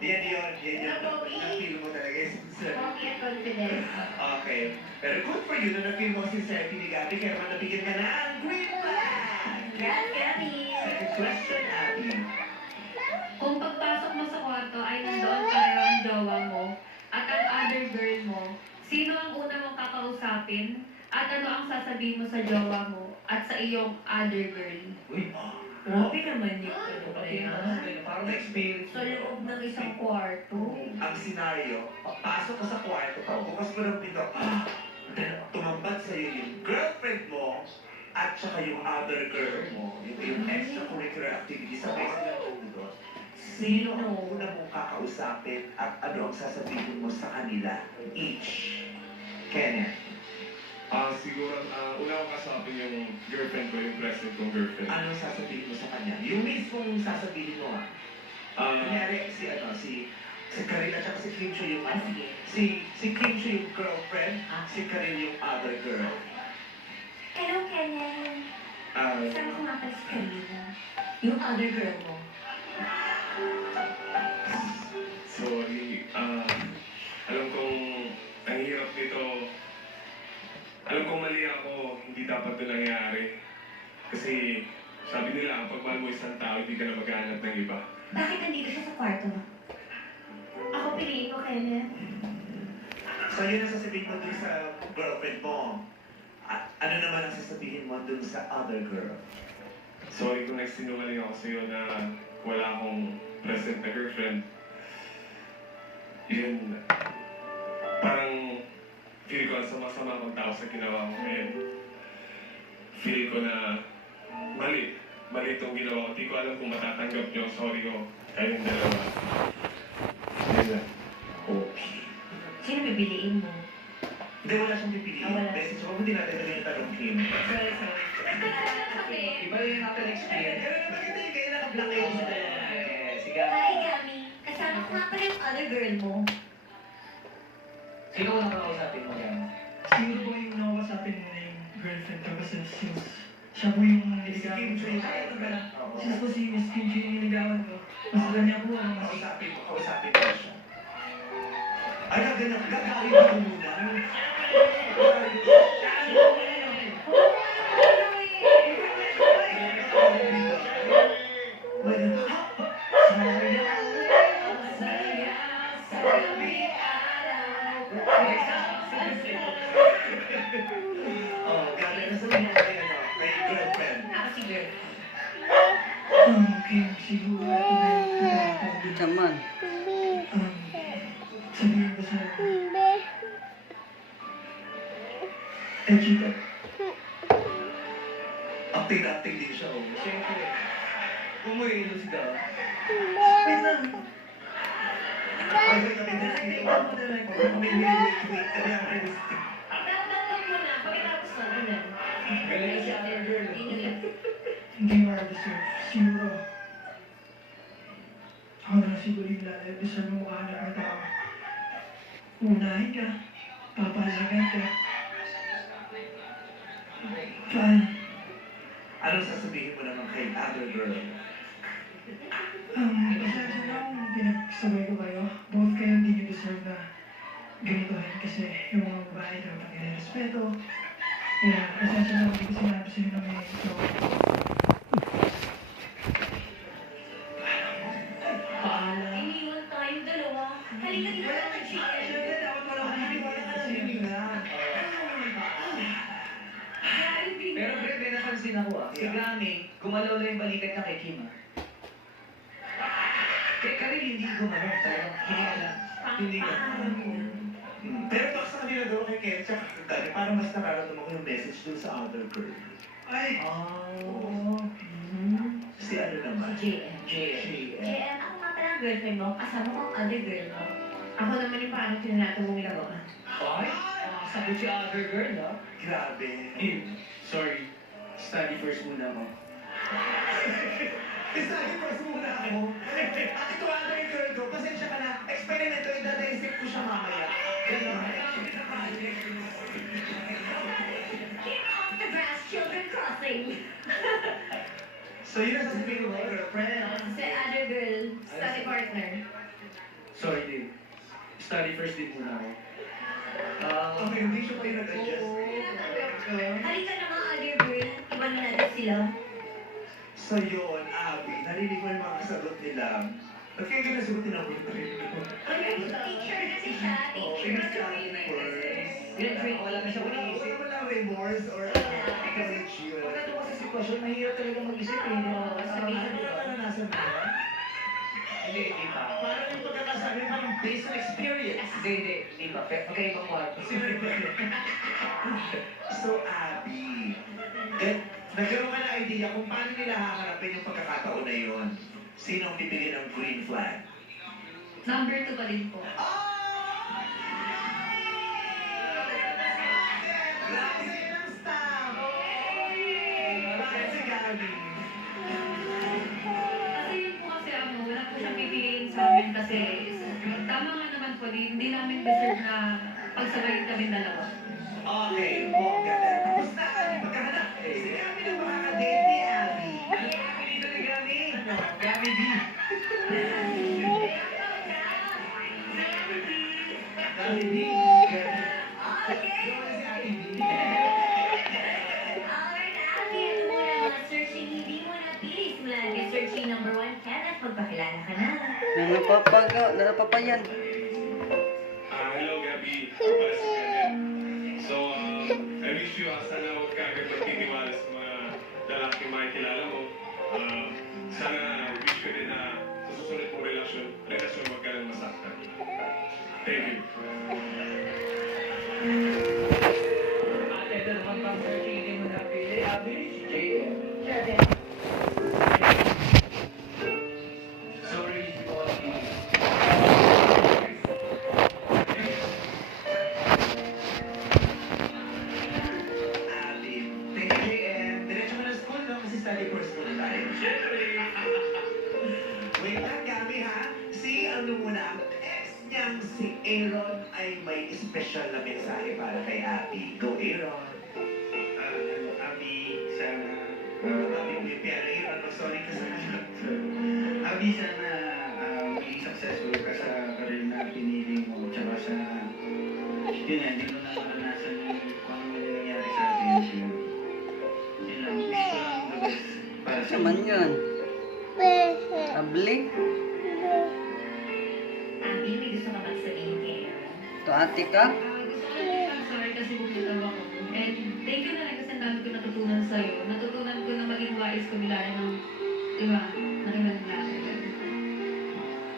Yan yun. Na-feel mo talaga. Pogi at confident. Okay. Pero good for you na na-feel mo si Seffi ni Gabi kaya naman nabigyan ka na ang green flag. Yes, Gabby. Second question, Abby. Kung pagpasok mo sa kwarto ay nandoon pareho ang jowa mo at ang other girl mo, sino ang una mong kakausapin at ano ang sasabihin mo sa jowa mo at sa iyong other girl? Uy, Grabe naman yung ano okay kaya. na. Parang experience. Sa loob ng isang kwarto. Ang senaryo, pasok ka sa kwarto, bukas mo ng pinto, tumambad sa'yo yung girlfriend mo at saka yung other girl mo, yung extracurricular activity sa base na doon. Sino ang una mong kakausapin at ano ang sasabihin mo sa kanila? Each. Kenneth, Siguro, una ko kasapin yung girlfriend ko, yung present kong girlfriend. ano ang sasabihin mo sa kanya? Yung mismong sasabihin mo kunyari si Karil at saka si Kim Chiu yung si Kim Chiu yung girlfriend, si Karil yung other girl. Hello, Kenneth. Ah, Saan ko nga pala si Karina? Yung other girl mo. Sorry, alam kong ang hirap nito. Alam kong mali ako, hindi dapat ito nangyari. Kasi sabi nila, pag mahal mo isang tao, hindi ka na maghahanap ng iba. Bakit nandito siya sa kwarto mo? Ako piliin ko, Kenneth. So yun ang sasabihin mo dun sa girlfriend mo. Ano naman ang sasabihin mo dun sa other girl? Sorry kung nagsinungaling ako sa'yo na wala akong present na girlfriend. Yun, parang feel ko ang sama-sama akong tao sa ginawa ko ngayon. Feel ko na mali itong ginawa ko. Di ko alam kung matatanggap niyo. Sorry ko. Kayong dalawa. Yun lang. Okay. Sino pipiliin mo? Hindi, wala siyang pipiliin. Wala. Message mo, hindi natin ito yung tanong Kim. Iba yung natin experience. Kaya naka-black kayo sa dalawa. Sige. Hi, Gami. Kasama ko nga pala yung other girl mo. Sino ko nakausapin mo yan? Siguro po yung nakakasapin mo na yung girlfriend ko kasi since siya po yung Si Kim niligawan Chiu ko. yung other girl. Since po si Miss Kim Chiu yung niligawan ko, mas ganyan po ang mas Kausapin mo siya. Ay, gagawin mo muna. Gagawin na sabihin mo kay girlfriend. Ako si girl. Kim, siguro ito na yung pinaka-tawag. Chaman. Sabihin ko sa Chika. Acting din siya. Siyempre, umuwi si Dao. Wait lang. Ay, wait, wait. Iwan mo na lang. Wait. Kami ang realistic. Tatawag mo na. Pagkatapos na, ano? Galing si other girl. Hindi mo deserve. Siguro. Ako na lang siguro yung deserve mo makahanap ng tao. Unahin ka. Papalagan ka. Paano? Anong sasabihin mo naman kay other girl? Pasensya na kung pinagsabay ko kayo. Both kayo hindi nyo deserve na ganitohin kasi yung mga babae dapat nire-respeto. Kaya pasensya na kung hindi ko sinabi sa'yo na may jowa. Paalam. Iniwan tayong dalawa. Halika dito na ng chicken. Pero Bre, may napansin ako Si Grammy, gumalaw lang yung balikat na kay Kim Kay Karil, hindi gumalaw. Talagang hindi ka lang. Hindi ka. Pero baka sa kanila daw kay Ken, tsaka kay Gary, parang mas nararamdaman ko yung message dun sa other girl. Ay! Oh. Si ano naman? JM. JM. JM, ako nga pala ang girlfriend mo, kasama ko ang other girl mo. Ako naman yung paano pinanato mong laruan. Ay! Sabi si other girl, no? Grabe. Sorry. Study first muna ako. Isali first muna ako. At ito other girl ko, pasensya ka na. Experimento, idadaisip ko siya mamaya. Ganon. Keep off the grass, children crossing. So yun ang sasabihin ko mga girlfriend. Si other girl, study partner. Sorry din. Study first din muna ako. Okay, hindi siya pa yung nag-adjust. Halika na mga other girl, iwan na natin sila. So yun, Abby, narinig mo yung mga sagot nila. Ba't kaya ginasagutin ako yung Teacher kasi siya, teacher. Wala na siya mag-iisip. Wala remorse or courage yun. Pagka doon sa sitwasyon, mahirap talaga mag-isip eh. Sabihin Ano yung naranasan mo? Hindi, hindi pa. Parang yung pagkakasabi mo yung based on experience. Hindi pa. Magkaibang kwarto. So, Abby, nagkaroon ka ng idea kung paano nila haharapin yung pagkakataon na yun. Sino ang bibigyan ng green flag? Number 2 pa rin po. Grabe sa'yo ng staff! Bakit si Gabby? Kasi yun po kasi wala po siyang bibigyan sa amin kasi tama nga naman po, hindi namin deserve na pagsabayin kami dalawa. Okay, ganda. Tapos na, magkahanap. Si Gabby na makakadate ni Abby. Ano yung Abby dito ni Gabby? Gabby B. Gabby B. Searching number 1, Kenneth, magpakilala ka na. Nanapapayan. Hello, Gabby. Para si Kenneth. So, I wish you sana huwag ka agad magtitiwala sa mga lalaking makikilala mo. Sana wish ko din na sa susunod mong relasyon huwag ka lang masaktan. Thank you. At ito naman pang searching, hindi mo napili. Abi, si JM. Sorry, si Connie. Abby, thank you, JM. Diretso mo na school, no? Kasi study course muna tayo. Wait lang, Gabby, ha? Si, ano muna, ang ex niyang si Aaron ay may special na mensahe para kay Abby. Go, Aaron. Abi, sana... Abby, may pero Aaron, sorry ka sa kanya. Abi, sana maging successful ka sa career na pinili mo. Tsaka sa... Yun na, hindi ko na maranasan yung kung ano yung nangyari sa atin. Yun lang, wish ko lang the best para sa Naman yun. Abli. Abby, may gusto ka bang sabihin kay Aaron? To ate ka? Gusto ko lang sorry kasi bumitaw ako. And thank you na rin kasi ang dami ko natutunan sa'yo. Natutunan ko na maging wais kabila ng iba na kinaglalaki.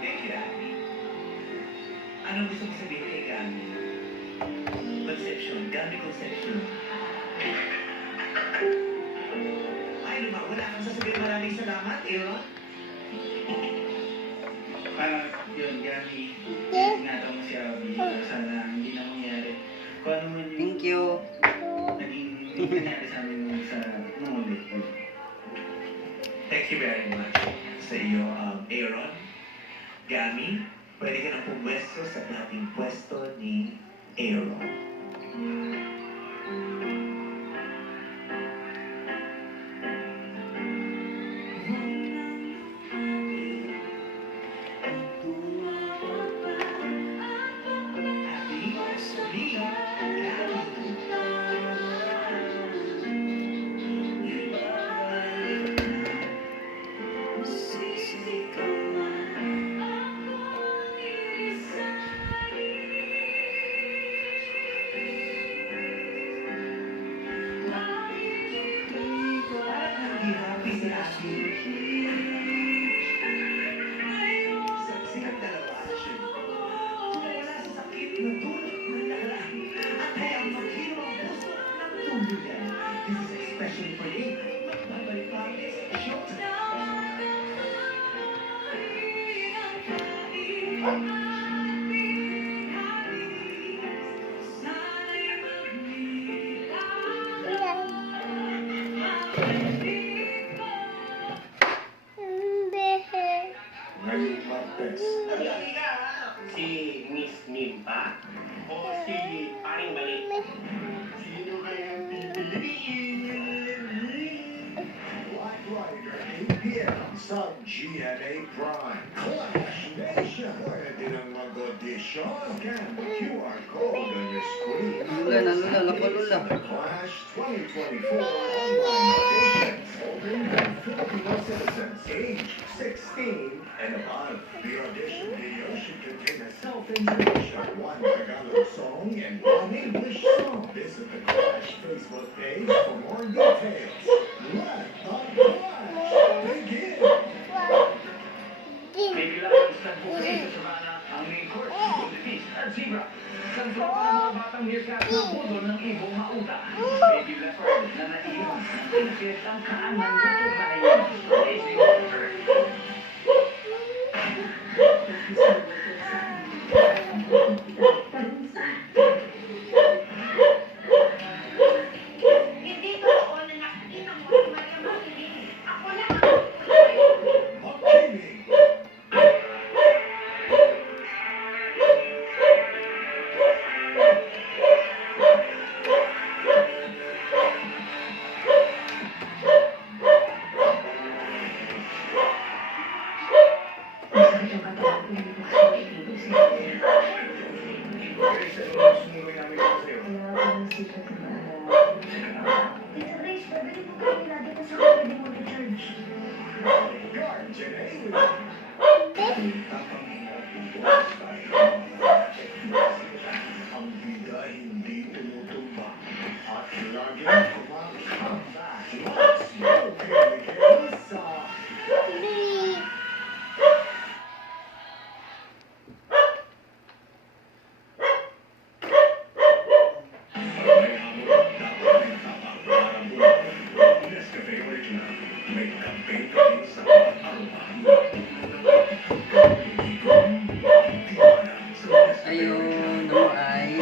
Thank you, Abby. Anong gusto mo sabihin kay Gabby? Conception. Gabby Conception. Ay, naman, wala kang sasabihin. Maraming salamat, Aaron. Yun, Gami, ingatan mo si Abi. Sana hindi na mangyari. Kung ano man yung Thank you. naging nangyari sa amin nung ulit. Thank you very much sa iyo, Aaron. Gami, pwede ka nang pumwesto sa dating pwesto ni Aaron. Abby, me, Gabby. Parang happy si Abby. Sikat talaga, actually. Wala sa sakit na dulot na Ngayong Martes. Si Miss Nimpa o si Paring Mali? Sino kaya ang pipiliin? Black Rider, 8 p.m. sa GMA Prime. Clash Nation. Pwede nang mag-audition. Scan the QR code on your screen. Lula. The Clash 2024 online audition. Open to Filipino citizens age 16 and above. The audition video should contain a self-introduction, one Tagalog song, and one English song. Visit the Clash Facebook page for more details. Let the Clash begin! May kailangan sa buhay sa sabana ang main course, Goldfish at Zebra. Isang tropa ng mga batang meerkat na budol ng ibong mauta. Baby leopard na naiwan ng pinakitangkaan ng gutom na iyon. Amazing water. Hindi totoo na nakikita mo si Maria Makinig. Ako lang ang Makinig! masakit yung katawan ko, hindi ko kasi maiibig sa'yo. Grace, ano ang sumuloy namin ko sa'yo? Kaya ako nasikat na Tita Grace, pabili mo kayo lagi ka sa pwede mo recharge. Guard, Janae! Ang bida hindi tumutumba at laging kumakamba. Let's go, Miguel, sa Nescafe Original. May campaign kami sa araw-araw. Ayun, no eyes.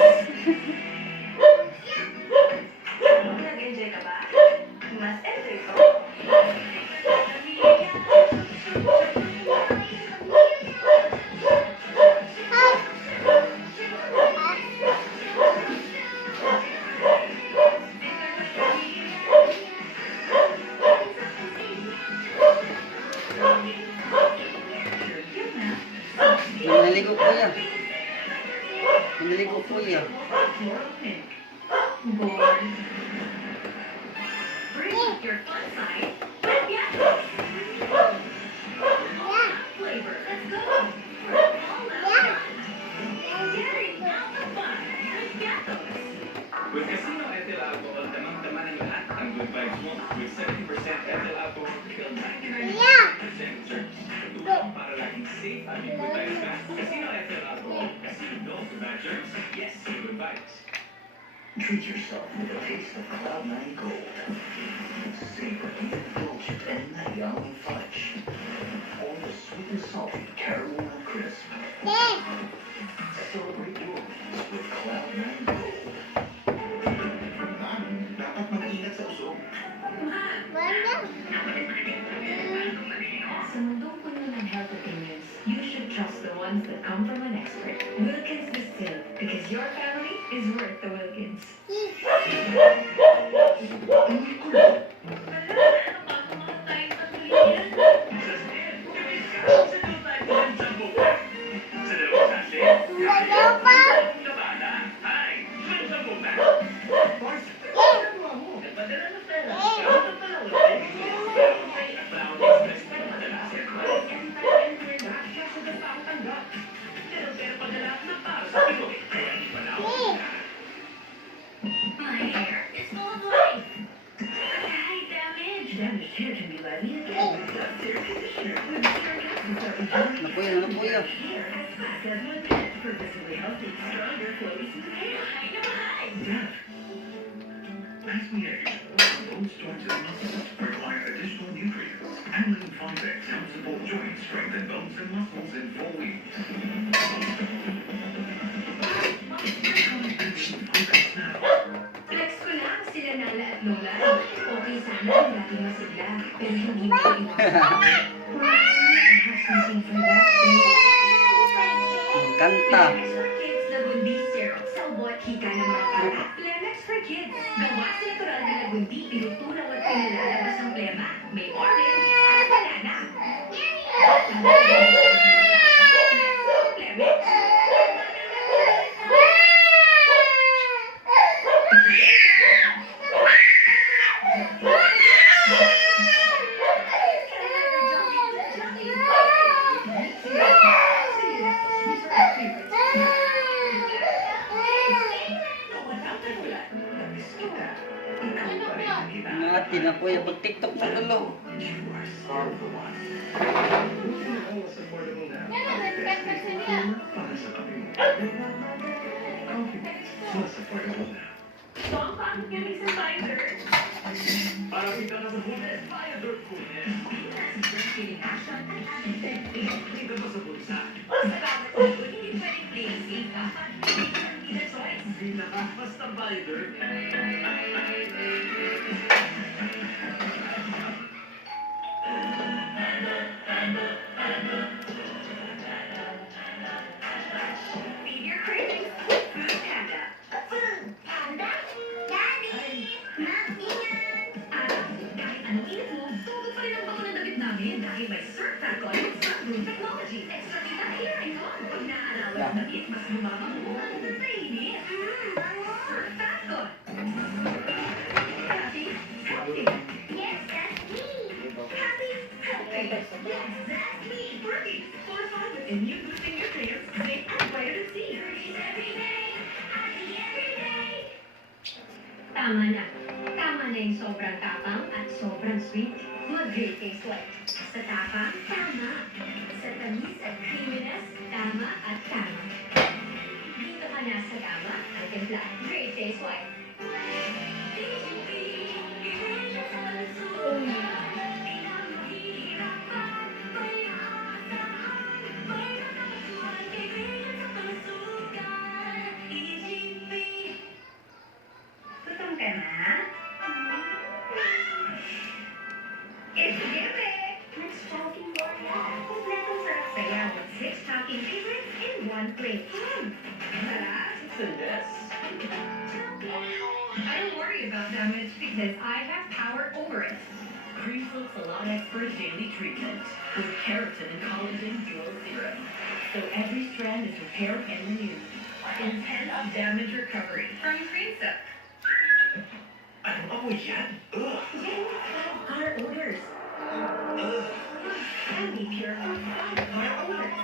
Nag-enjoy ka ba? Mas enjoy ko. Naligo po yan. Naligo po yan. Bored. Bring out your fun side. Yeah. Flavor. Let's go. All out. Getting out the fun. With Casino Ethyl Alcohol, tamang-tama ng lahat ang good vibes mo. With 70% ethyl alcohol, till 99% germs. Tulong para laging safe at may good vibes ka. Casino Ethyl Alcohol, kasi you know the bad germs, yes, may good vibes. treat yourself with a taste of Cloud9 Gold. Savor the indulgent and yummy fudge. Or the sweet and salty caramel crisp. Celebrate your wins with Cloud9 Gold. Dapat mag-ingat sa usok. Sa mundong puno ng health opinions, you should trust the ones that come from an expert. Wilkins Distilled, because your family is worth the Wilkins. My hair is full of life. Hey, damaged hair can be levied again. Just hair conditioner with pure calcium. Ano po yan? Ano po yan? Hair as fast as one minute for visibly healthy, stronger, flowy smooth hair. Hi, Lastly, eggs. Bones, joints, and muscles require additional nutrients. Amylin 5X helps support joint strength and bones and muscles in 4 weeks. Flex ko lang sila Nala at Lola. Okay sana kung lagi masigla, pero hindi mo iwasan. I have something for that too. Ang kanta. Plemex for Kids Lagundi Syrup. Salbot hika ng mga bata. Plemex for Kids. Gawa sa natural na lagundi, pinutulaw at pinalalabas ang plema. May orange at banana. Plemex. Namiss kita. Ikaw pa rin ang kita. Natin ako yung mag-tiktok sa dulo. You are still the one. Mas affordable na. Yan ang respect na siya. Para sa kape mo. Coffee Mix. Mas affordable na. So, ang pangit nga ng Spider. Para kita ka sa Hunes. Spider Hunes. Feeling action at action. Hindi ka ba sa bulsa? Salamat po. Hindi pwedeng playing safe ka. Hindi na choice. Hindi na ka. Basta Spider. Feed your cravings with Food Panda. Food Panda? Daddy! Mami yan! At kahit anong init mo, sugot pa rin ang bango ng damit namin dahil may Surf Falcon with Sunroom Technology. Extra kita here and home. Pag naaalawal ang damit, mas bumabango. Mainit. Surf Falcon. Happy? Healthy. Yes, that's me! Happy? Healthy. Yes, that's me. Working. Fortified with immune boosting nutrients, zinc, and vitamin C. Every day! Happy every day! Tama na. Tama na yung sobrang tapang at sobrang sweet. Mag-great taste white. Sa tapang, tama. Sa tamis at creaminess, tama at tama. Dito ka na sa tama at timpla. Great taste white. Gutom ka na? It's Gimme! Let's talking more now. Kompletong sarap sayaw with 6 talking favorites in 1 plate. Sarap! I don't worry about damage because I have power over it. Greenfield Salon Expert Daily Treatment with keratin and collagen dual serum. So every strand is repaired and renewed. Intense damage recovery from Green Silk. Anong amoy yan? Ugh! Yan ang 5 car odors. Ugh! Candy Pure 5 car odors.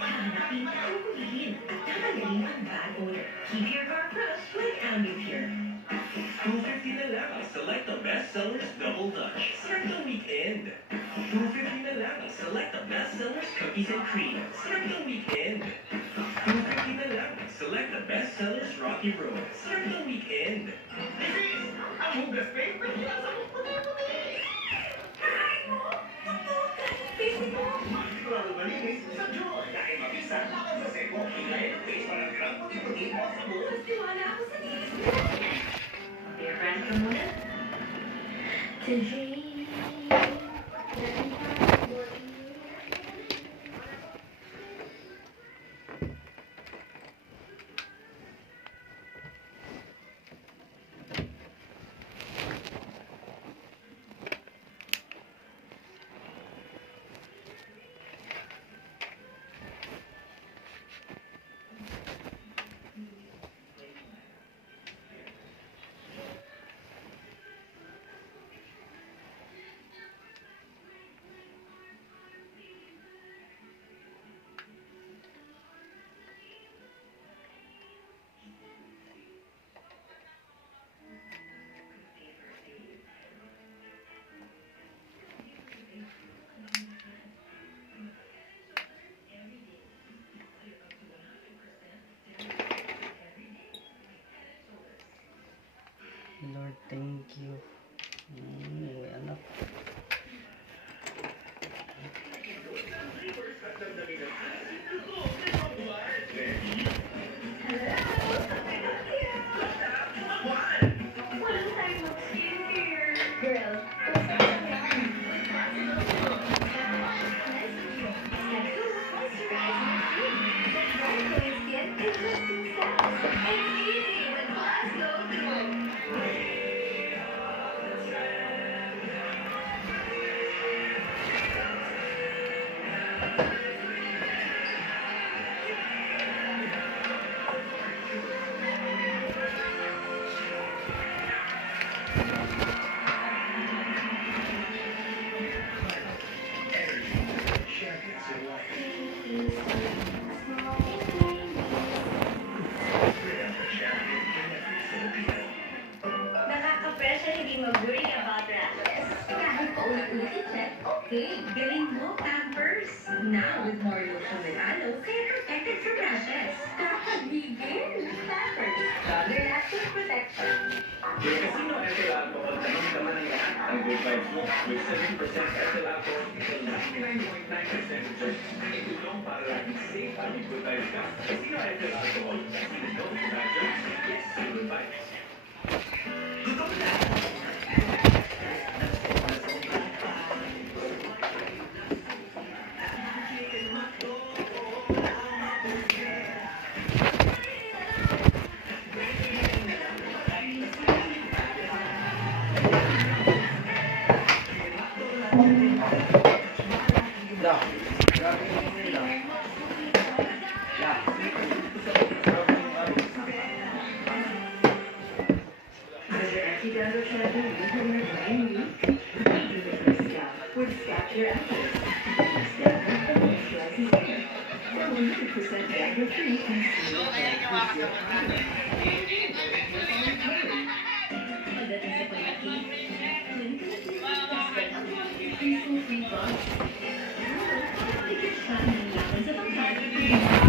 Hanapin ang hulihin at tanggalin ang bad odor. Keep your car fresh with Ambi Pure. $2.50 na lang ang Select the Best Sellers Double Dutch. Sarap ng weekend. $2.50 na lang ang Select the Best Sellers Cookies and Cream. Sarap ng weekend. $2.50 na lang ang Select the Best Sellers Rocky Road. Sarap ng weekend. Bilis! Ang hugas paper nila sa puti-puti! Kakain mo! Face mo! Lalo malinis sa Joy. Dahil mabisa, laban sa seko. Hilayin ang face para tirang puti-puti mo sa buhay. Mas tiwala ako sa nilis mo. Beer brand ka muna. To dream. Champions in life. Real champion in every Filipino. Nakaka-pressure hindi mag-worry about rashes. Kahit paulit-ulit i-check, okay. Galing mo, Pampers. Now with more lotion with aloe, kaya protected from rashes. Kakagigil! Pampers. Stronger lasting protection. Yung Casino Ethyl Alcohol, tamang-tama ng lahat ang good vibes mo. With 70% ethyl alcohol till 99.9% germs. Itulong para laging safe at may good vibes ka. Casino Ethyl Alcohol. Casino no bad germs. Yes, good vibes. Gutom na! Da. Grabe yung nila. Yeah. Archidado shampoo with your brand new scalp would scalp your efforts. Scalp with moisturizing hair. For 100% dandruff-free and Pagdating sa pagkakit, free products. Tikit siya ng laban sa pagkakat.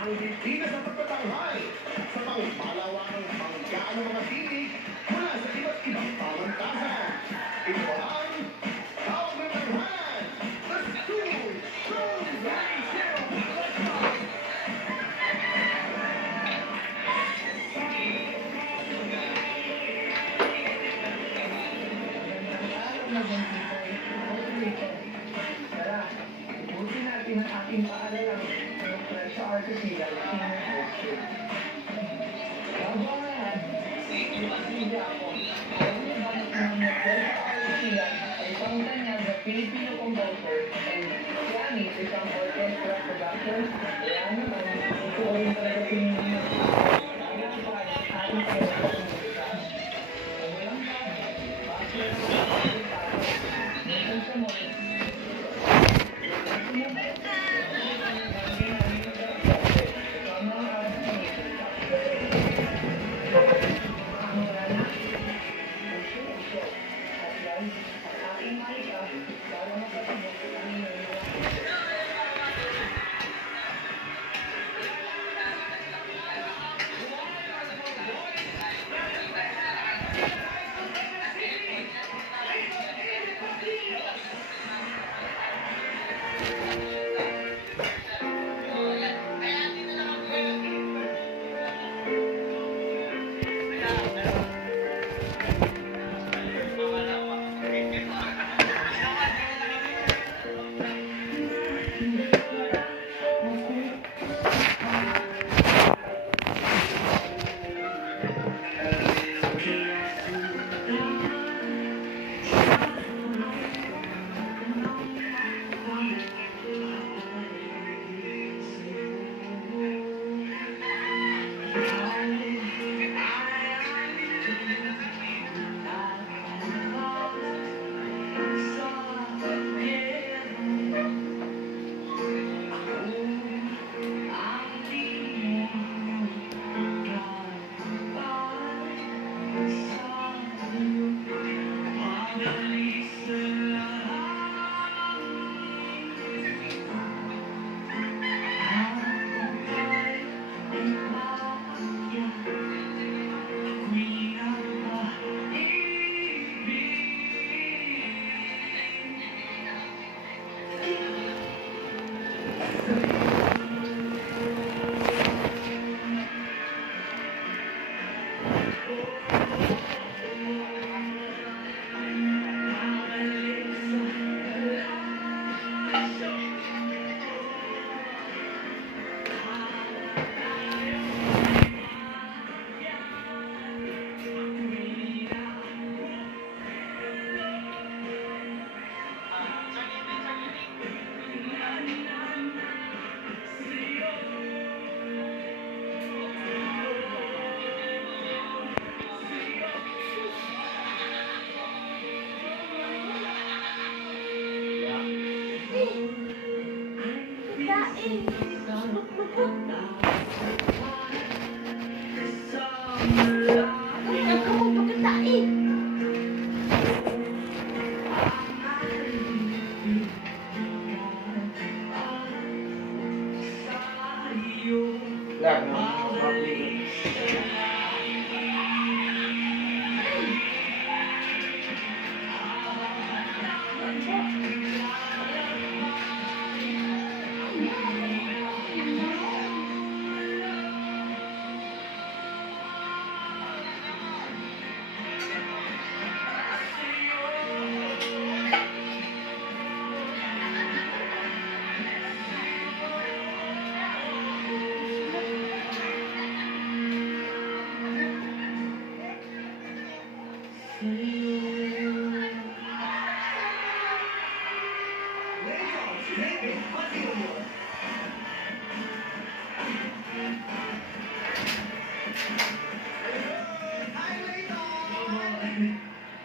Ang hindi na sa pagtatanghay sa pangmalawang panggaan ng mga tinig mula sa iba't ibang pamantasan. Ito ang Tawag ng Tanghalan, the School Show Live Show. Tara, ibusin natin ang ating paalalang sa artificial hosted. Abangan! Sige ako. Ang ibang ng artificial ay pangganyan sa Filipino composer and pianist isang orchestra production. Kaya naman, ito rin talaga pinili. Kaya pa, ating pagkakas ng musika. Ang walang bagay, bakit ang sa mga Lag no.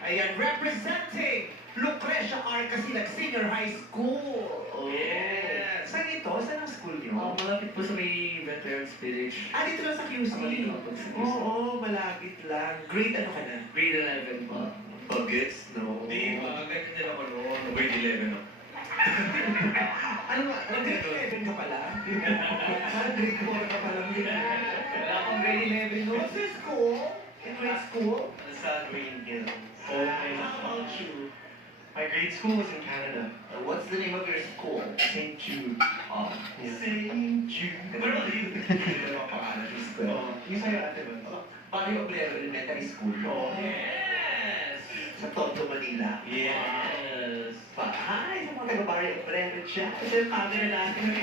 Ayan, representing Lucrecia R. Casilag Senior High School. Yes. Saan ito? Saan ang school niyo? Malapit po sa may Veterans Village. Ah, dito lang sa QC. Ako dito lang po sa QC. Oo, malapit lang. Grade ano ka na? Grade 11 po. Bagets, no? Hindi ba? Ganyan din ako noon. Grade 11 ako. Ano nga? Grade 11 ka pala? Parang grade 4 ka pala. Wala akong grade 11 noon. What's your school? In grade school? Sa Green Hill. How about you? My grade school was in Canada. What's the name of your school? St. Jude. Yes. St. Jude. Pero dito ang pangalan ng school. Yung sa'yo ate ba? Barrio Obrero Elementary School. Yes! Sa Tondo, Manila. Yes! Hi, sa mga taga-Barrio Obrero dyan. Kasi yung mami na natin.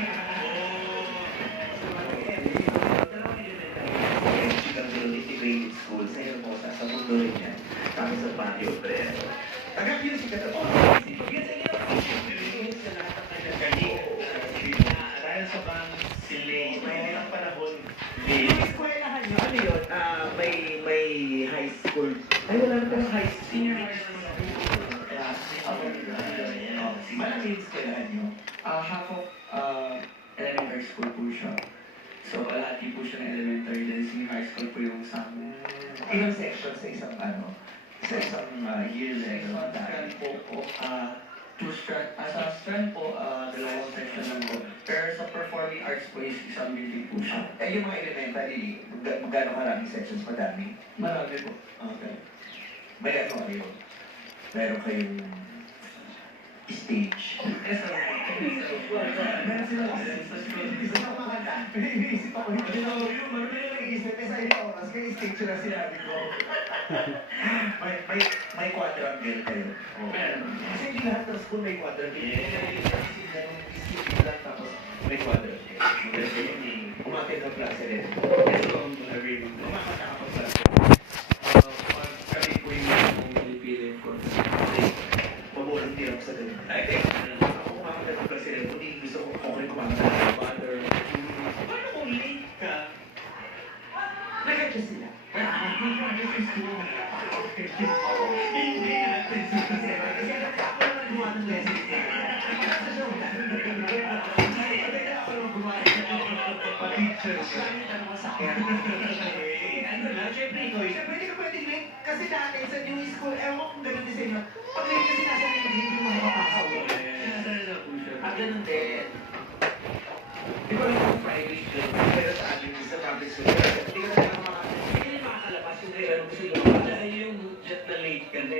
Integrated school sa Hermosa, sa mundo rin yan. Tapos sa Barrio Obrero. Taga-QC ka na. Yan sa inyo. Sa lahat ng kanyang Dahil sa bang silay, may ilang panahon. yung eskwelahan nyo, ano yun? May high school. Ay, wala na pala high school. Senior high school. Malaki yung eskwelahan nyo. Half of elementary school po siya. So, kalahati po siya ng elementary, then senior high school po yung sa amin. Ilang sections sa isang sa isang year level? Strand po, two strand, sa strand po, dalawang section lang po. Pero sa performing arts po is isang building po siya. Yung mga elementary, magkano maraming sections? Madami? Marami po. Okay. May ano kayo? Meron kayong stage. Meron sila isa sa mga kanta. Iniisip ako yun. Marami na nag-iisip. Sa ilang oras, may stage na sinabi ko. May quadrangle kayo. Kasi hindi lahat ng school may quadrangle. Kasi merong isip lang tapos may quadrangle. Umakit ng klase rin. Umakit ako sa Kami po yung pinipili ko. mabulang ako sa ganun. Ako kumakanta ng klase rin. Kung gusto ko, okay kumakanta ng butter. Paano kung late ka? Nag-adjust sila. Hindi natin. Kasi ako naman gumawa ng lessons na. Ako naman gumawa ng pa-teacher. Lagi tanong ko sa akin. Ano lang, syempre ikaw. Syempre hindi ka pwedeng late. Kasi dati sa new school, ewan ko kung ganun din sa inyo. Pag late kasi nasa hindi mo makapasok. Ganun din. Di ba yung private school? Pero sa atin, sa public school, hindi ka na makakalabas yung kaya ano gusto nyo. Dahil yung jet na late ka na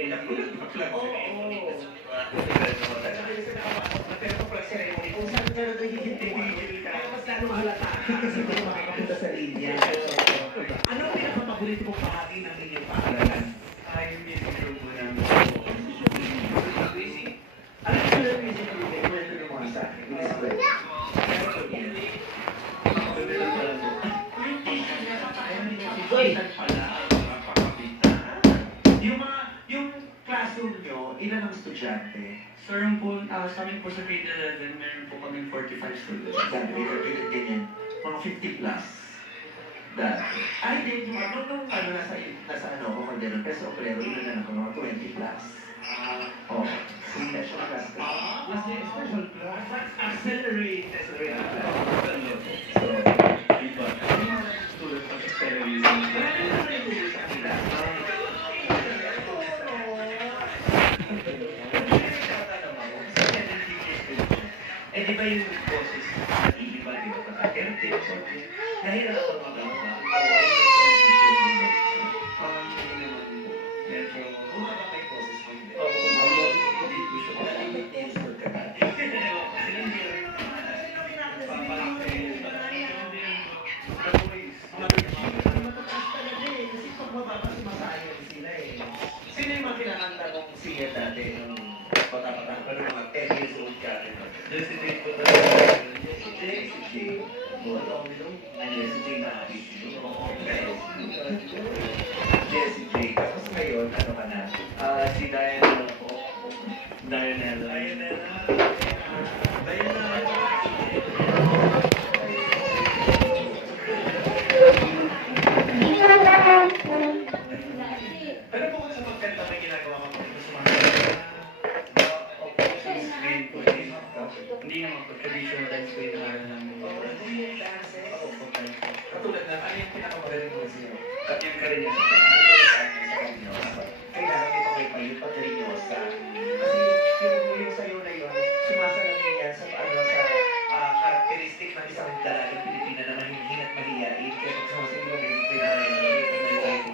Kung saan ka na hihintay, kaya mas lalo mahalata ka kasi kung makakapunta sa linya. Ano ang pinakapaborito mong bahagi ng inyong estudyante? Sir, yung po, sa amin po sa grade 11, meron po kaming 45 students. Dati, ganyan. Mga 50 plus. Dati. Ay, hindi. Nung nasa ano, ako kung peso operero, yun na ako, mga 20 plus. Oo. Special class. Kasi special class. Accelerate. So, Iba. Yung mga tulad pag accelerate. eh, di ba yung boses, iiba, di ba? Pero tinutok, nahirapan mo ba? Away yung transition mo. Hindi naman po. Medyo... Kung ba may boses mo, hindi? Hindi ko siya pa. Insult ka dati. Kasi hindi rin. Papalaki. Matataas talaga eh. Kasi pag mababas, masayang sila eh. Sino yung mga kinakanta mong singer dati nung patapatang pa ng mga 10 years old ka? Jessie J po talaga. Jessie J. Ano Jessie J na Jessie J. Tapos ngayon, ano ka na? Si Diana po. Diana. Pero bukod sa magkanta, may ginagawa ka pa sa mga Hindi naman po traditional dance ko yung araw namin. katulad na, ano yung pinakamagaling mo siya? At yung karin niya. Kailangan ito may palit pag seryosa. Kasi yung sayo na yun, sumasalamin yan sa karakteristik ng isang dalagang Pilipina na mahihin at mahiyain. Kaya pag sumasabi mo, may pinaralan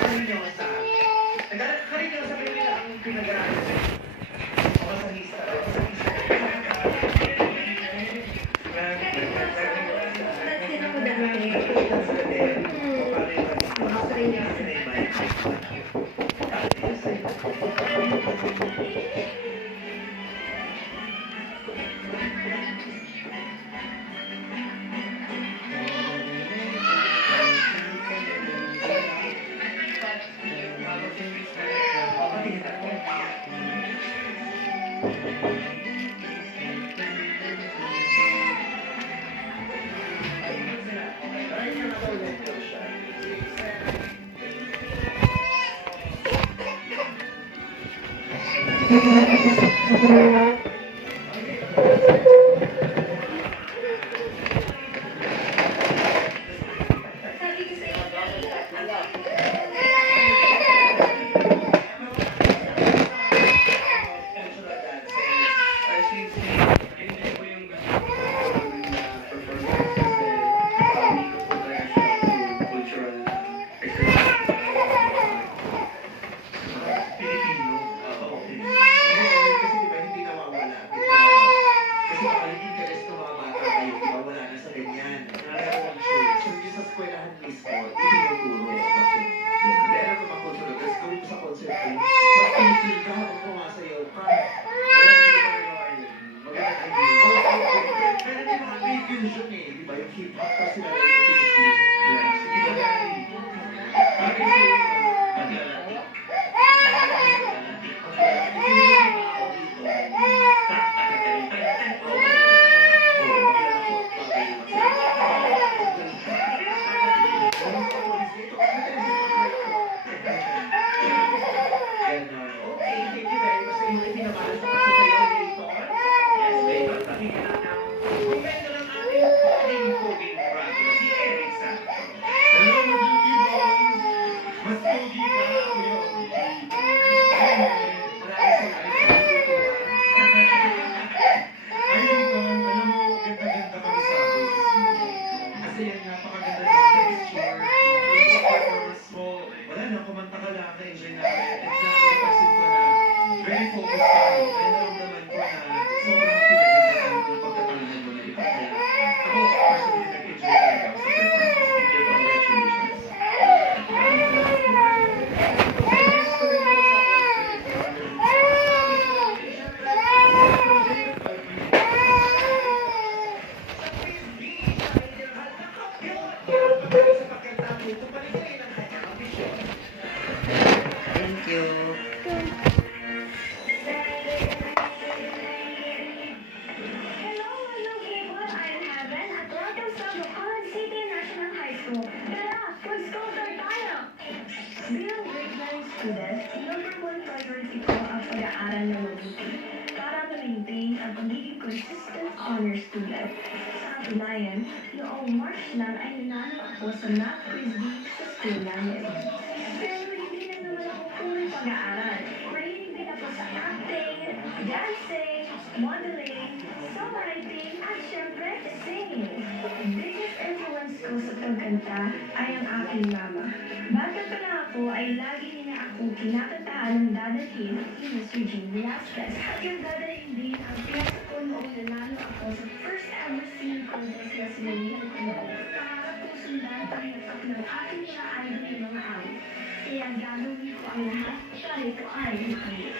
Karinyosa. Karinyosa ba yun ang pinag-aralan sa masahista? Sino mo dati? Mga seryoso. Sabi ko sa inyo, Hindi po yung gusto ko performance kasi hindi ko po traditional to cultural exercise. Pilipino. Kasi diba hindi nawawala. Kasi baka yung interest ng mga bata ngayon, diba wala na sa ganyan. So yung sa eskwelahan mismo, itinuturo. Kasi meron ko mga culture. Tapos kung sa concert ay, mas pinipil ka habang pumasayaw ka. Wala hindi ka nagawa yun. Magandang idea. Pero may mga may fusion eh. Diba yung hip-hop kasi na rin yung pinipil. Sige ba gari? Bakit sa'yo? Maglalati. Yes, nagiging consistent honor student. Sa katunayan, noong March lang ay nanalo ako sa math quiz week sa school namin. Pero hindi lang naman ako puro pag-aaral. Mahilig din ako sa acting, dancing, modeling, songwriting, at syempre singing. Biggest influence ko sa pagkanta ay ang aking mama. Bata pa lang ako ay lagi niya ako kinakantahan ng dadalhin ni Miss Regine Velasquez. At yung dadalhin din ang piyesa ko noong nanalo ako sa first ever singing contest na sinalihan ko noon. Pangarap ko sundan ang yapak ng aking mga idol ng mga awit. Kaya gagawin ko ang lahat para ito ay makamit.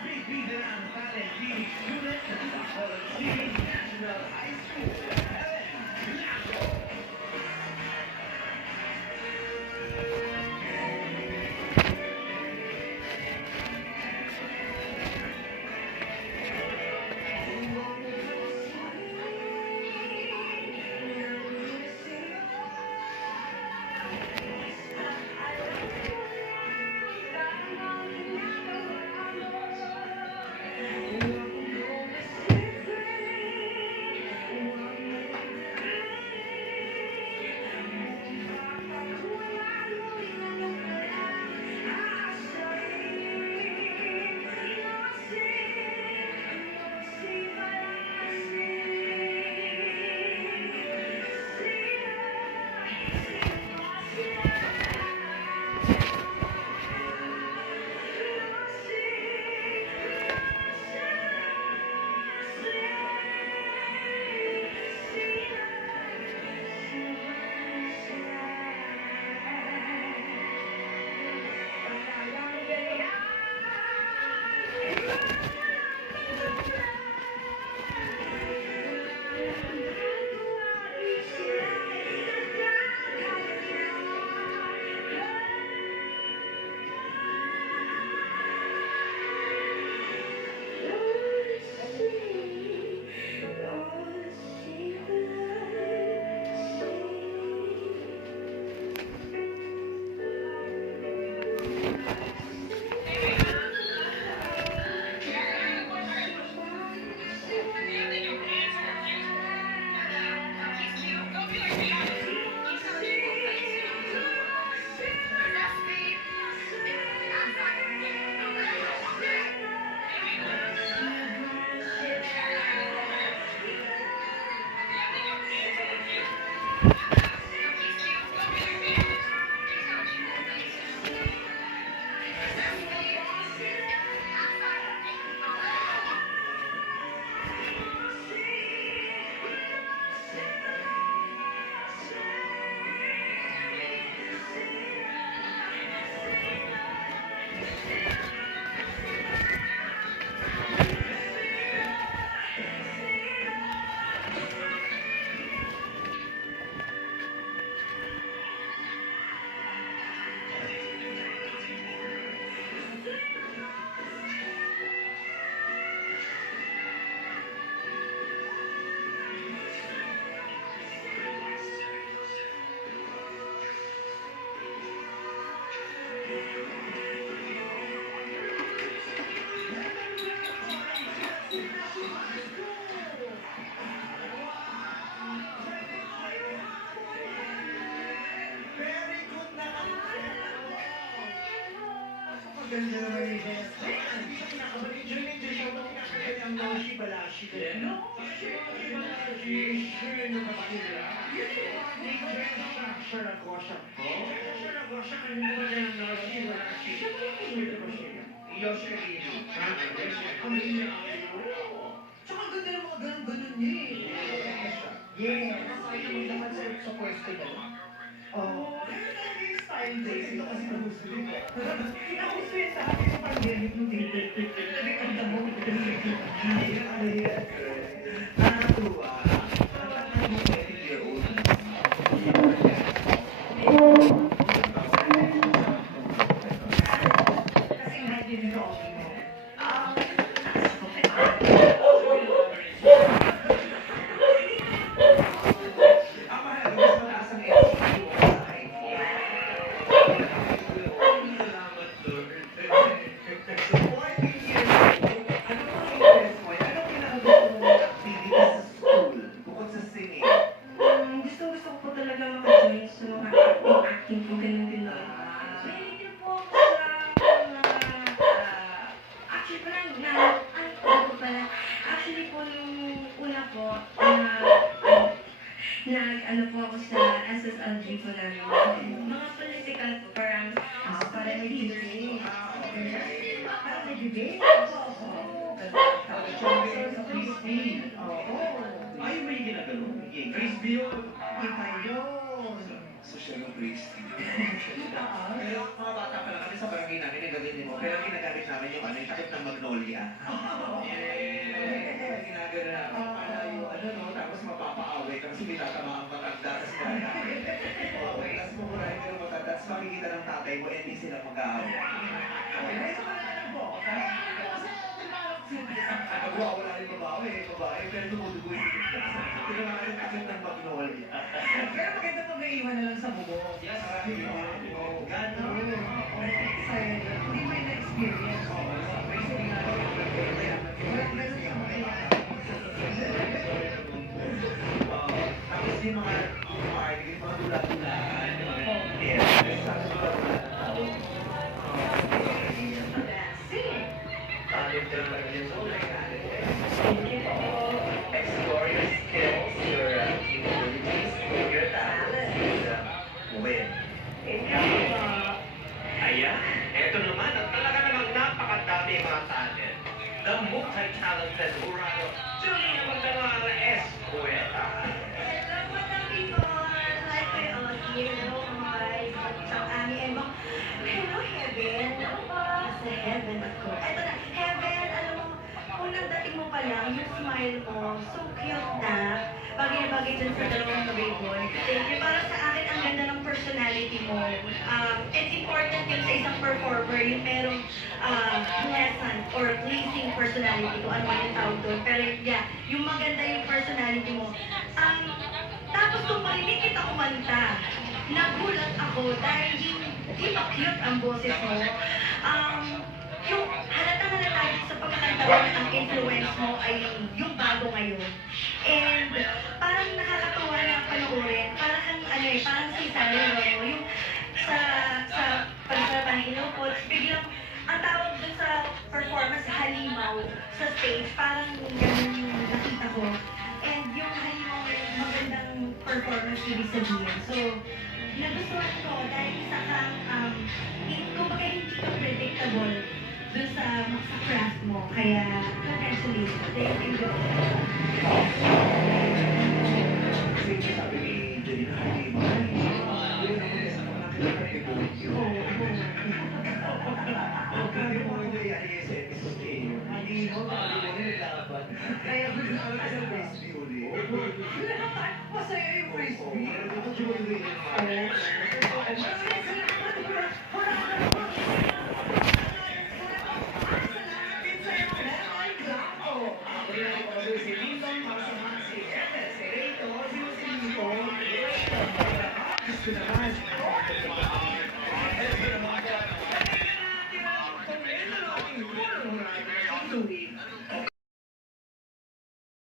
Bibida ng talent team student sa Holland City National High School. Ellen Lasso. Ganda naman yung best friend. Nakabalik-enjoy siya kung kinakagay ang Noshi-Balashi. Noshi-Balashi, sure na kapatila. Siya nag-washa ko. Siya nag-washa ka rin naman ng Noshi-Balashi. Siya ba yung ko siya? Yoshi Rino. Ang hindi Tsaka ganda ng mga ganun-ganun niya eh. Yeah. Nakakaya naman naman sa pwesto na. Oh, style days. Ito kasi nagusto rin. Nagusto yun sa akin yung pandemic nung dito. Nagkakanta mo. Nakatuwa. Ang mo 20-year-old. Kasi nga din ito ako mo. Supporting years Actually po, nung una po, nag-ano po ako sa SSLG po namin. Mga political po, parang para nag-debate. Parang nag-debate? Frisbee. Ay, may ginagano. Frisbee yun. Iba yun. Social ng frisbee. Pero mga bata pa lang kami sa barangay namin, ang gagawin mo. Pero ginagamit namin yung yung takip ng magnolia. Ginagano na. Para yung tapos mapapaaway kasi may tatama ang matanda. Tapos tapos mumurahin ka ng matanda. Tapos makikita ng tatay mo, hindi sila mag-aaway. Ito ka na ng boka. Nagwawala yung babae, pero tumutuloy. Ito naman yung takip ng magnolia. Pero maganda pag naiwan na lang sa bubong. Yes. Gano'n. Hindi mo yung na-experience. Tapos yung mga party, yung mga dula-dulaan. Yes. Sabi ko explore your skills, your capabilities, your talents, win. Ayan, eto naman, at talaga namang napakadami mga talent. The multi-talented Urano, Julie Magdalena Escueta. Hello, mga people! Hi, kayo all here. Hello, mga guys. Sa aming ebang, hello, Heaven. Sa Heaven ako. Eto na, Heaven, alam mo, unang dating mo pa lang, yung smile mo, so cute na. Bagay na bagay dyan sa dalawang kabibon. Thank you. Para sa akin, ang ganda ng personality mo. And important yun sa isang performer, yung merong pleasant or pleasing personality kung ano man yung tawag doon. Pero yeah, yung maganda yung personality mo. Tapos kung marinig kita kumanta, nagulat ako dahil di ba cute ang boses mo. Yung halata sa pagkakanta mo ang influence mo ay yung bago ngayon. And parang nakakatawa na panoorin. Parang parang si Sarah Romo, yung sa pagsarapang inupot, biglang ang tawag dun sa performance, halimaw sa stage, parang ganun yung nakita ko. And yung halimaw, magandang performance ibig sabihin. So, nagustuhan ko dahil isa kang, kumbaga hindi ka predictable dun sa craft mo. Kaya, congratulations. Thank you. Kasi sabi ni Janina Halima, yun ang mga sa mga nakikita. Sabi mo ito yan yung sa episode 8. Hindi mo naglaban. Kaya gusto ko lang sa frisbee ulit. Masaya yung frisbee. Ito yung gusto naman.